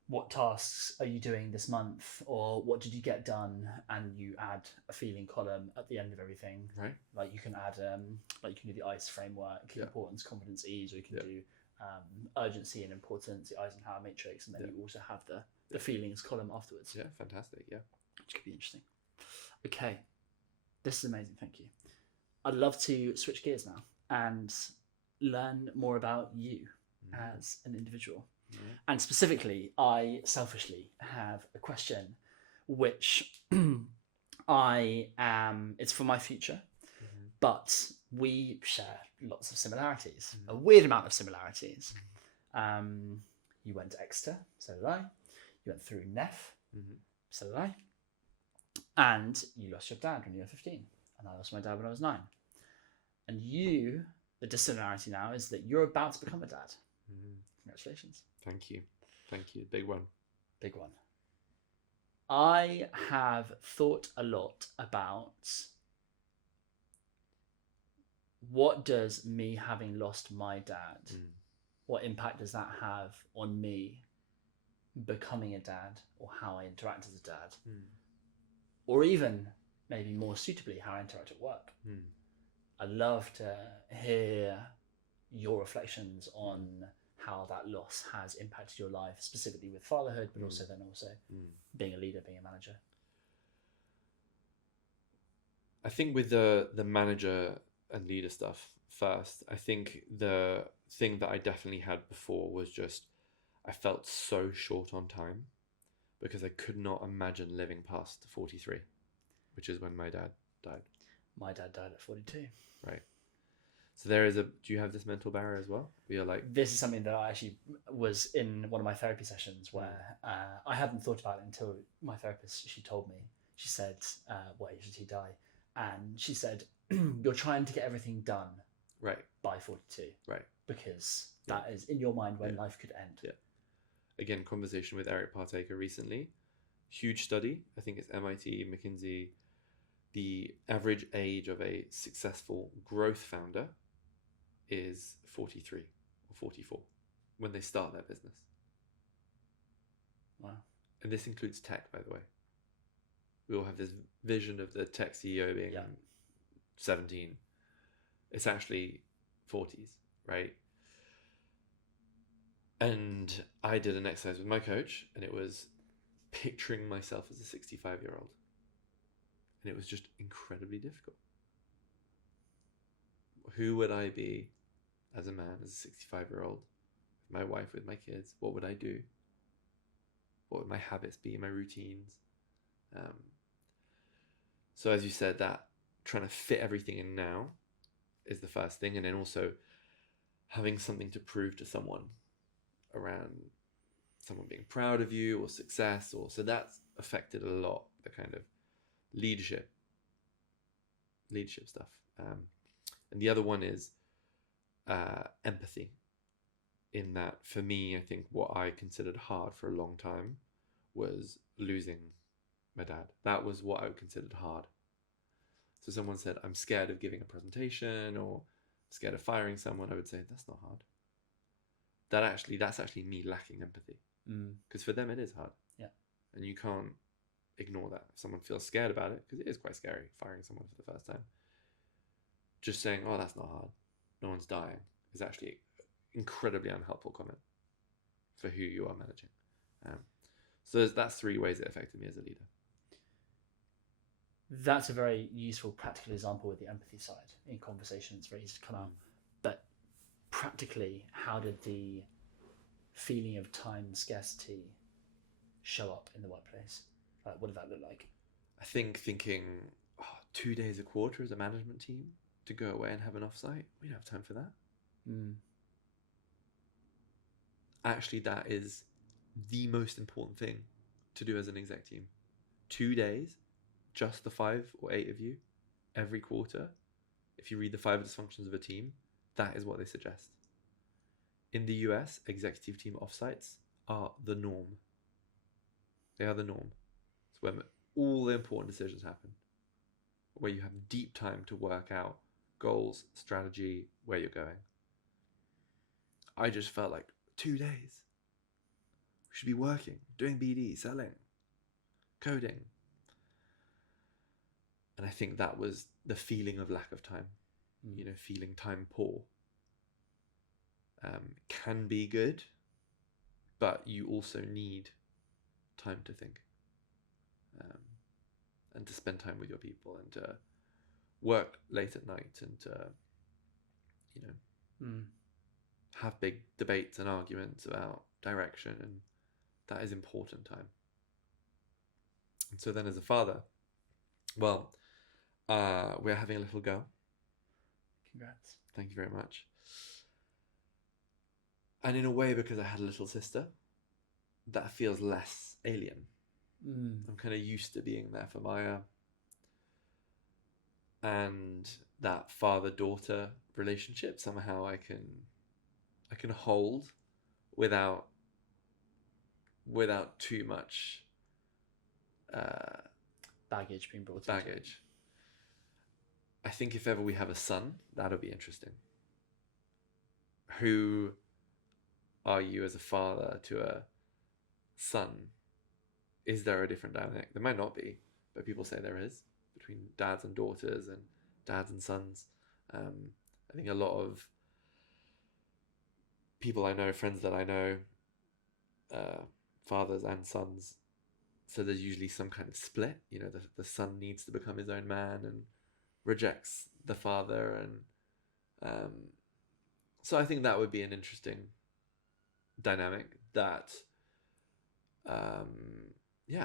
What tasks are you doing this month, or what did you get done? And you add a feeling column at the end of everything. Right. Like you can add, like you can do the ICE framework, importance, competence, ease, or you can do urgency and importance, the Eisenhower matrix, and then you also have the feelings column afterwards. Yeah, fantastic. Yeah, which could be interesting. Okay, this is amazing. Thank you. I'd love to switch gears now and learn more about you as an individual. And specifically, I selfishly have a question which it's for my future, but we share lots of similarities, a weird amount of similarities. You went to Exeter, so did I. You went through NEF, so did I. And you lost your dad when you were 15, and I lost my dad when I was 9. And the dissimilarity now is that you're about to become a dad. Congratulations. Thank you. Big one. I have thought a lot about what does me having lost my dad, what impact does that have on me becoming a dad, or how I interact as a dad, or even maybe more suitably how I interact at work. I'd love to hear your reflections on how that loss has impacted your life, specifically with fatherhood, but also being a leader, being a manager. I think with the manager and leader stuff first, I think the thing that I definitely had before was just I felt so short on time because I could not imagine living past 43, which is when my dad died. My dad died at 42. Right. So do you have this mental barrier as well? Where you're this is something that I actually was in one of my therapy sessions where I hadn't thought about it until my therapist, she told me, she said, what age did he die? And she said, you're trying to get everything done by 42. Right. Because that is in your mind when life could end. Yeah. Again, conversation with Eric Partaker recently. Huge study. I think it's MIT, McKinsey. The average age of a successful growth founder is 43 or 44 when they start their business. Wow. And this includes tech, by the way. We all have this vision of the tech CEO being 17. It's actually 40s, right? And I did an exercise with my coach, and it was picturing myself as a 65-year-old. And it was just incredibly difficult. Who would I be as a man, as a 65-year-old, with my wife, with my kids? What would I do? What would my habits be, my routines? So as you said, that trying to fit everything in now is the first thing. And then also having something to prove to someone around someone being proud of you or success. So that's affected a lot, the kind of leadership stuff. And the other one is empathy. in that, for me, I think what I considered hard for a long time was losing my dad. That was what I considered hard. So someone said, I'm scared of giving a presentation or scared of firing someone. I would say, that's not hard. That's actually me lacking empathy. Because for them, it is hard. Yeah. And you can't ignore that. If someone feels scared about it, because it is quite scary firing someone for the first time. Just saying, oh, that's not hard, no one's dying, is actually an incredibly unhelpful comment for who you are managing. So that's 3 ways it affected me as a leader. That's a very useful practical example with the empathy side. In conversation, it's very easy to come out. But practically, how did the feeling of time scarcity show up in the workplace? What did that look like? I think thinking 2 days a quarter as a management team to go away and have an offsite, we don't have time for that. Actually, that is the most important thing to do as an exec team. 2 days, just the 5 or 8 of you, every quarter. If you read the 5 dysfunctions of a team, that is what they suggest. In the US, executive team offsites are the norm. They are the norm. It's where all the important decisions happen, where you have deep time to work out goals, strategy, where you're going. I just felt like 2 days. We should be working, doing BD, selling, coding. And I think that was the feeling of lack of time, feeling time poor. Can be good, but you also need time to think and to spend time with your people and to work late at night and to, have big debates and arguments about direction, and that is important time. And so then as a father, we're having a little girl. Congrats. Thank you very much. And in a way, because I had a little sister, that feels less alien. I'm kind of used to being there for Maya. And that father-daughter relationship, somehow I can hold without too much baggage being brought baggage. I think if ever we have a son, that'll be interesting. Who are you as a father to a son? Is there a different dynamic? There might not be, but people say there is, between dads and daughters and dads and sons. I think a lot of people I know, friends that I know, fathers and sons, so there's usually some kind of split. The son needs to become his own man and rejects the father, and so I think that would be an interesting dynamic that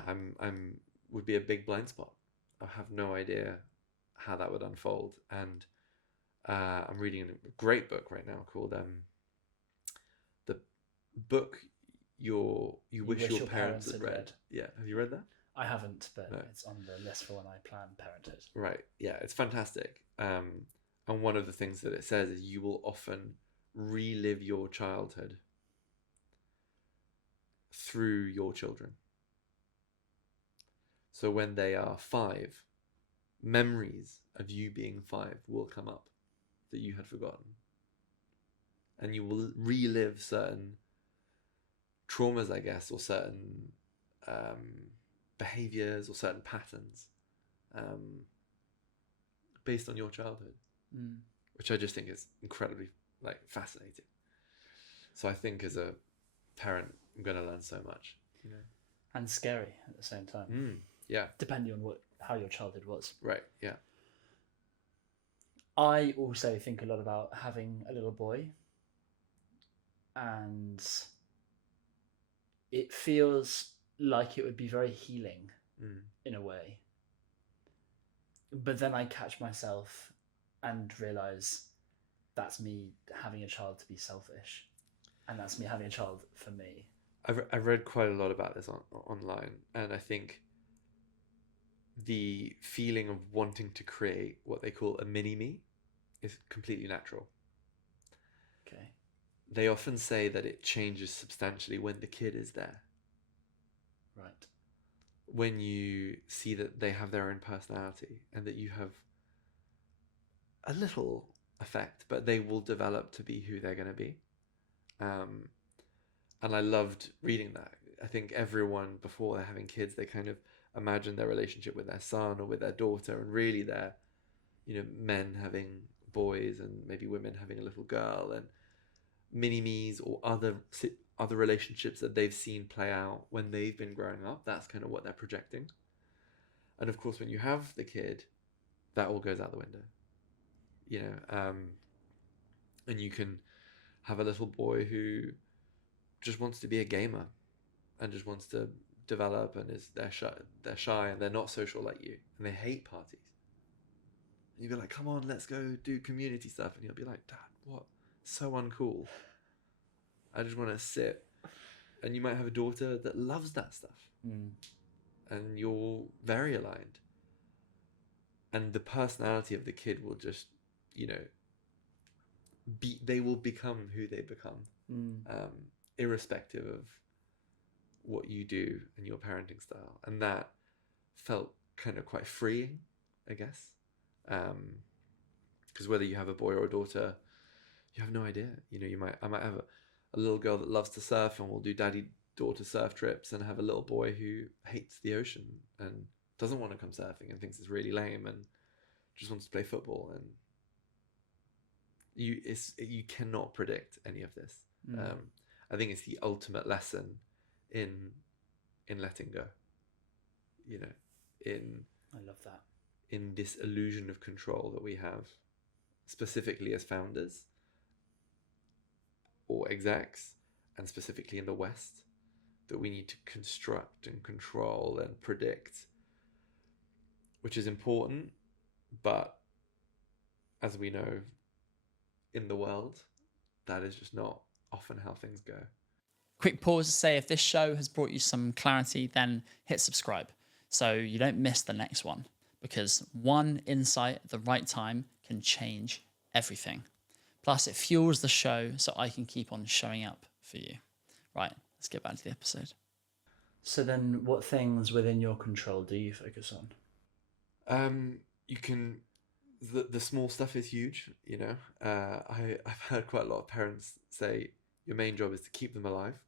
I'm would be a big blind spot. I have no idea how that would unfold, and I'm reading a great book right now called the book you wish your parents had read. Yeah, have you read that? I haven't, but No. It's on the list for when I plan parenthood. Right, yeah, it's fantastic. And one of the things that it says is you will often relive your childhood through your children. So when they are 5, memories of you being 5 will come up that you had forgotten. And you will relive certain traumas, I guess, or certain behaviors or certain patterns based on your childhood, which I just think is incredibly fascinating. So I think as a parent, I'm going to learn so much. And scary at the same time. Yeah. Depending on how your childhood was. Right, yeah. I also think a lot about having a little boy, and it feels like it would be very healing in a way. But then I catch myself and realise that's me having a child to be selfish, and that's me having a child for me. I've read quite a lot about this online, and I think the feeling of wanting to create what they call a mini-me is completely natural. Okay. they often say that it changes substantially when the kid is there. Right. When you see that they have their own personality and that you have a little effect, but they will develop to be who they're going to be. And I loved reading that. I think everyone, before they're having kids, they kind of imagine their relationship with their son or with their daughter, and really they're, men having boys and maybe women having a little girl, and mini-me's or other relationships that they've seen play out when they've been growing up. That's kind of what they're projecting. And of course, when you have the kid, that all goes out the window. And you can have a little boy who just wants to be a gamer and just wants to develop, and they're shy and they're not social like you, and they hate parties. And you'll be like, come on, let's go do community stuff. And you'll be like, Dad, what? So uncool. I just want to sit. And you might have a daughter that loves that stuff. And you're very aligned. And the personality of the kid will just, they will become who they become, irrespective of what you do and your parenting style. And that felt kind of quite freeing, I guess. Because whether you have a boy or a daughter, you have no idea. I might have a little girl that loves to surf and will do daddy-daughter surf trips, and have a little boy who hates the ocean and doesn't want to come surfing and thinks it's really lame and just wants to play football. And you cannot predict any of this. I think it's the ultimate lesson in letting go. I love that. In this illusion of control that we have, specifically as founders or execs, and specifically in the West, that we need to construct and control and predict, which is important, but as we know, in the world, that is just not often how things go. Quick pause to say, if this show has brought you some clarity, then hit subscribe so you don't miss the next one, because one insight at the right time can change everything. Plus, it fuels the show so I can keep on showing up for you. Right, let's get back to the episode. So then, what things within your control do you focus on? You can... The small stuff is huge, I've heard quite a lot of parents say your main job is to keep them alive,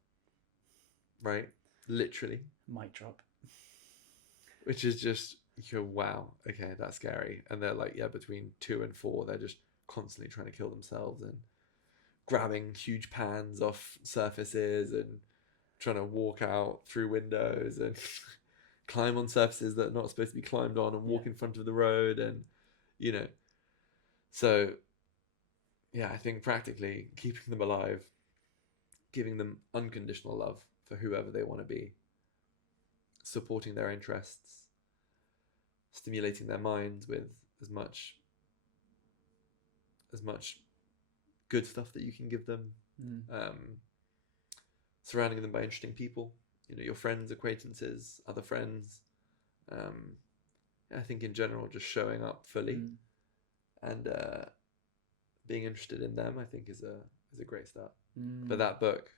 right? Literally. Mic drop. Which is just, you go, wow, okay, that's scary. And they're like, between 2 and 4, they're just constantly trying to kill themselves and grabbing huge pans off surfaces and trying to walk out through windows and climb on surfaces that are not supposed to be climbed on and walk in front of the road, and so I think practically keeping them alive, giving them unconditional love for whoever they want to be, supporting their interests, stimulating their minds with as much good stuff that you can give them, surrounding them by interesting people, your friends, acquaintances, other friends. I think in general, just showing up fully and being interested in them, I think is a great start. But that book,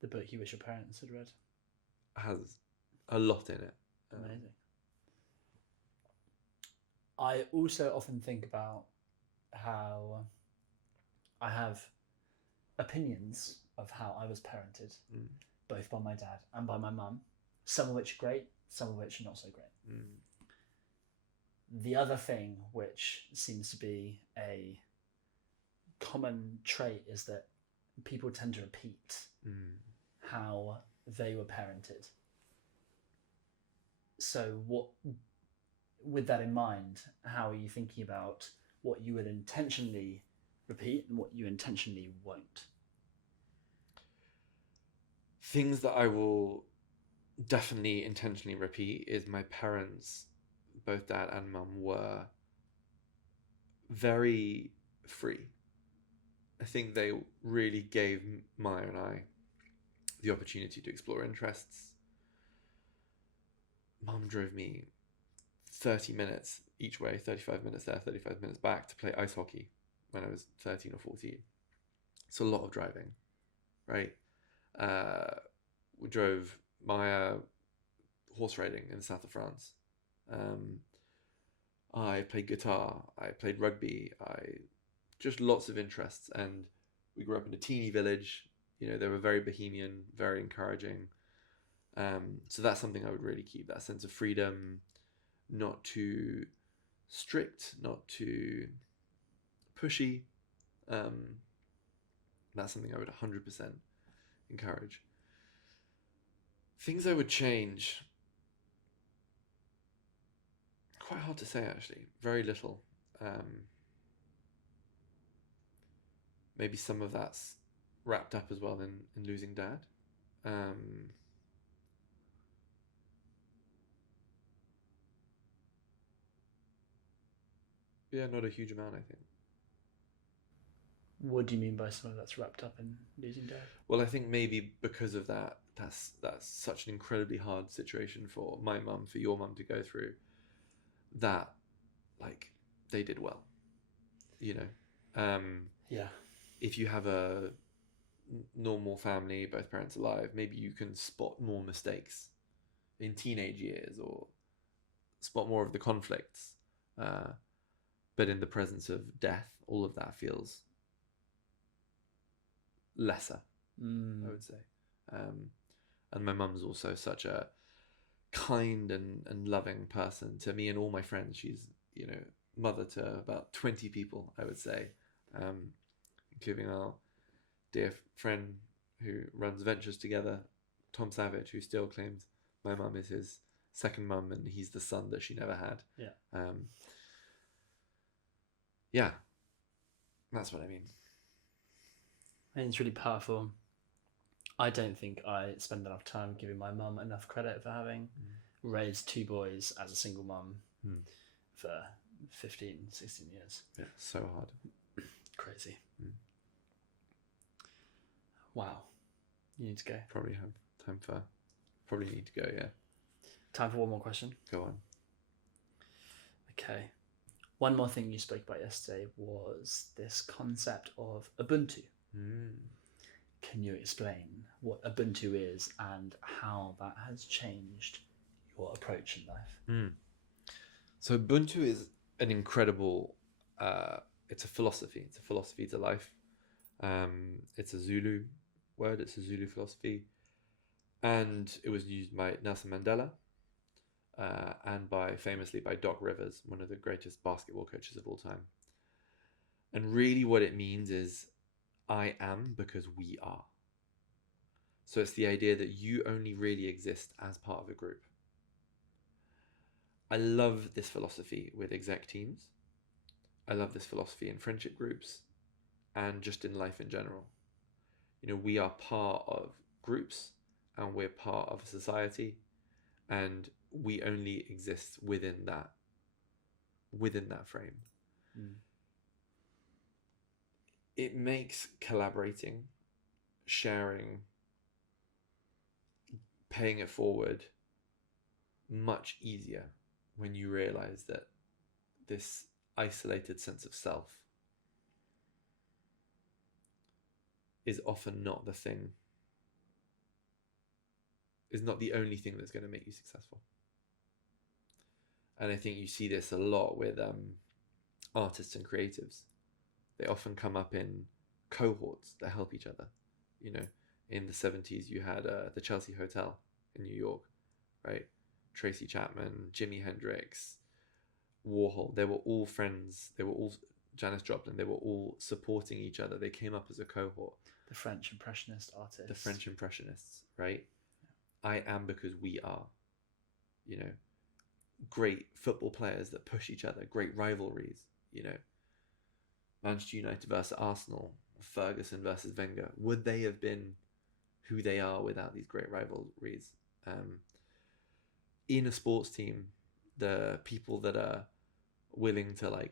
the book you wish your parents had read, has a lot in it. Amazing. I also often think about how I have opinions of how I was parented, both by my dad and by my mum, some of which are great, some of which are not so great. The other thing which seems to be a common trait is that people tend to repeat how they were parented. So with that in mind, how are you thinking about what you would intentionally repeat and what you intentionally won't? Things that I will definitely intentionally repeat is my parents, both dad and mum, were very free. I think they really gave Maya and I the opportunity to explore interests. Mum drove me 30 minutes each way, 35 minutes there, 35 minutes back, to play ice hockey when I was 13 or 14. It's a lot of driving, right? We drove my horse riding in the south of France. I played guitar. I played rugby. I just lots of interests, and we grew up in a teeny village. They were very bohemian, very encouraging. So that's something I would really keep, that sense of freedom, not too strict, not too pushy. That's something I would 100% encourage. Things I would change, quite hard to say actually. Very little. Maybe some of that's wrapped up as well in losing dad. Yeah, not a huge amount, I think. What do you mean by some of that's wrapped up in losing dad? Well, I think maybe because of that's such an incredibly hard situation for my mum, for your mum to go through. That, like, they did well, Yeah. If you have a normal family, both parents alive, maybe you can spot more mistakes in teenage years or spot more of the conflicts. But in the presence of death, all of that feels lesser, I would say. And my mum's also such a kind and loving person to me and all my friends. She's, mother to about 20 people, I would say, including our dear friend who runs ventures together, Tom Savage, who still claims my mum is his second mum and he's the son that she never had. Yeah. Yeah, that's what I mean. I think it's really powerful. I don't think I spend enough time giving my mum enough credit for having raised two boys as a single mum for 15, 16 years. Yeah, so hard. Crazy. Wow. You need to go. Probably have time for... Probably need to go, yeah. Time for one more question. Go on. Okay. One more thing you spoke about yesterday was this concept of Ubuntu. Can you explain what Ubuntu is and how that has changed your approach in life? So Ubuntu is an incredible... it's a philosophy. It's a philosophy to life. It's a Zulu word. It's a Zulu philosophy. And it was used by Nelson Mandela and famously by Doc Rivers, one of the greatest basketball coaches of all time. And really what it means is I am because we are. So it's the idea that you only really exist as part of a group. I love this philosophy with exec teams. I love this philosophy in friendship groups and just in life in general. We are part of groups and we're part of a society, and we only exist within that frame. It makes collaborating, sharing, paying it forward much easier when you realize that this isolated sense of self is often not the thing, is not the only thing that's going to make you successful. And I think you see this a lot with artists and creatives. They often come up in cohorts that help each other. In the 70s, you had the Chelsea Hotel in New York, right? Tracy Chapman, Jimi Hendrix, Warhol. They were all friends. They were all Janis Joplin. They were all supporting each other. They came up as a cohort. The French Impressionist artists. The French Impressionists, right? I am because we are. Great football players that push each other. Great rivalries. Manchester United versus Arsenal, Ferguson versus Wenger. Would they have been who they are without these great rivalries? In a sports team, the people that are willing to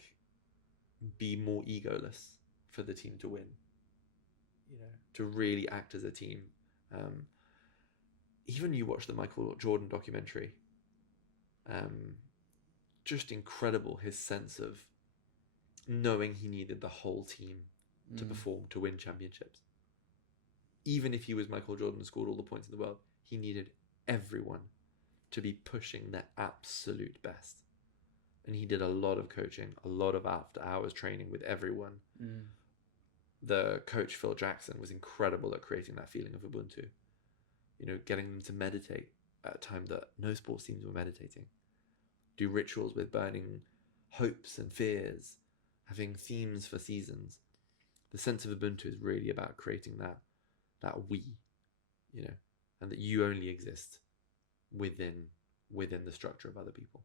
be more egoless for the team to win, to really act as a team. Even you watch the Michael Jordan documentary, just incredible, his sense of knowing he needed the whole team to perform, to win championships. Even if he was Michael Jordan and scored all the points in the world, he needed everyone to be pushing their absolute best. And he did a lot of coaching, a lot of after hours training with everyone. The coach, Phil Jackson, was incredible at creating that feeling of Ubuntu. You know, getting them to meditate at a time that no sports teams were meditating. Do rituals with burning hopes and fears, having themes for seasons. The sense of Ubuntu is really about creating that we, you know, and that you only exist within the structure of other people.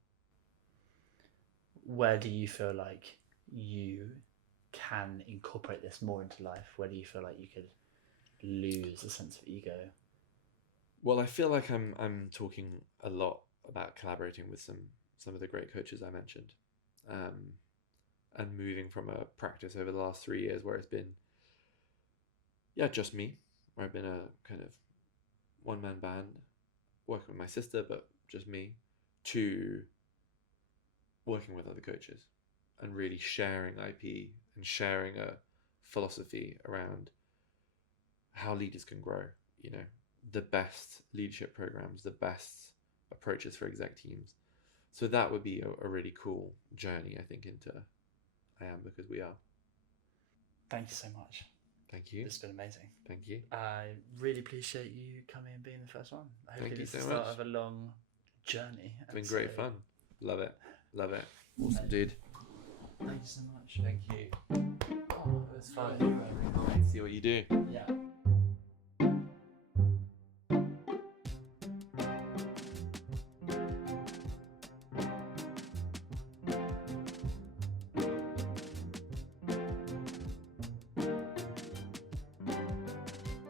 Where do you feel like you can incorporate this more into life? Where do you feel like you could lose a sense of ego? Well, I feel like I'm talking a lot about collaborating with some of the great coaches I mentioned, and moving from a practice over the last 3 years where it's been, just me, where I've been a kind of one-man band, working with my sister, but just me, to working with other coaches and really sharing IP and sharing a philosophy around how leaders can grow, you know, the best leadership programs, the best approaches for exec teams. So that would be a really cool journey, I think, into I Am Because We Are. Thank you so much. Thank you. It's been amazing. Thank you. I really appreciate you coming and being the first one. Hopefully you this so is the start much. of a long journey. It's been great fun. Love it. Awesome, dude. Thank you so much. Thank you. Oh, it was fun. See what you do. Yeah.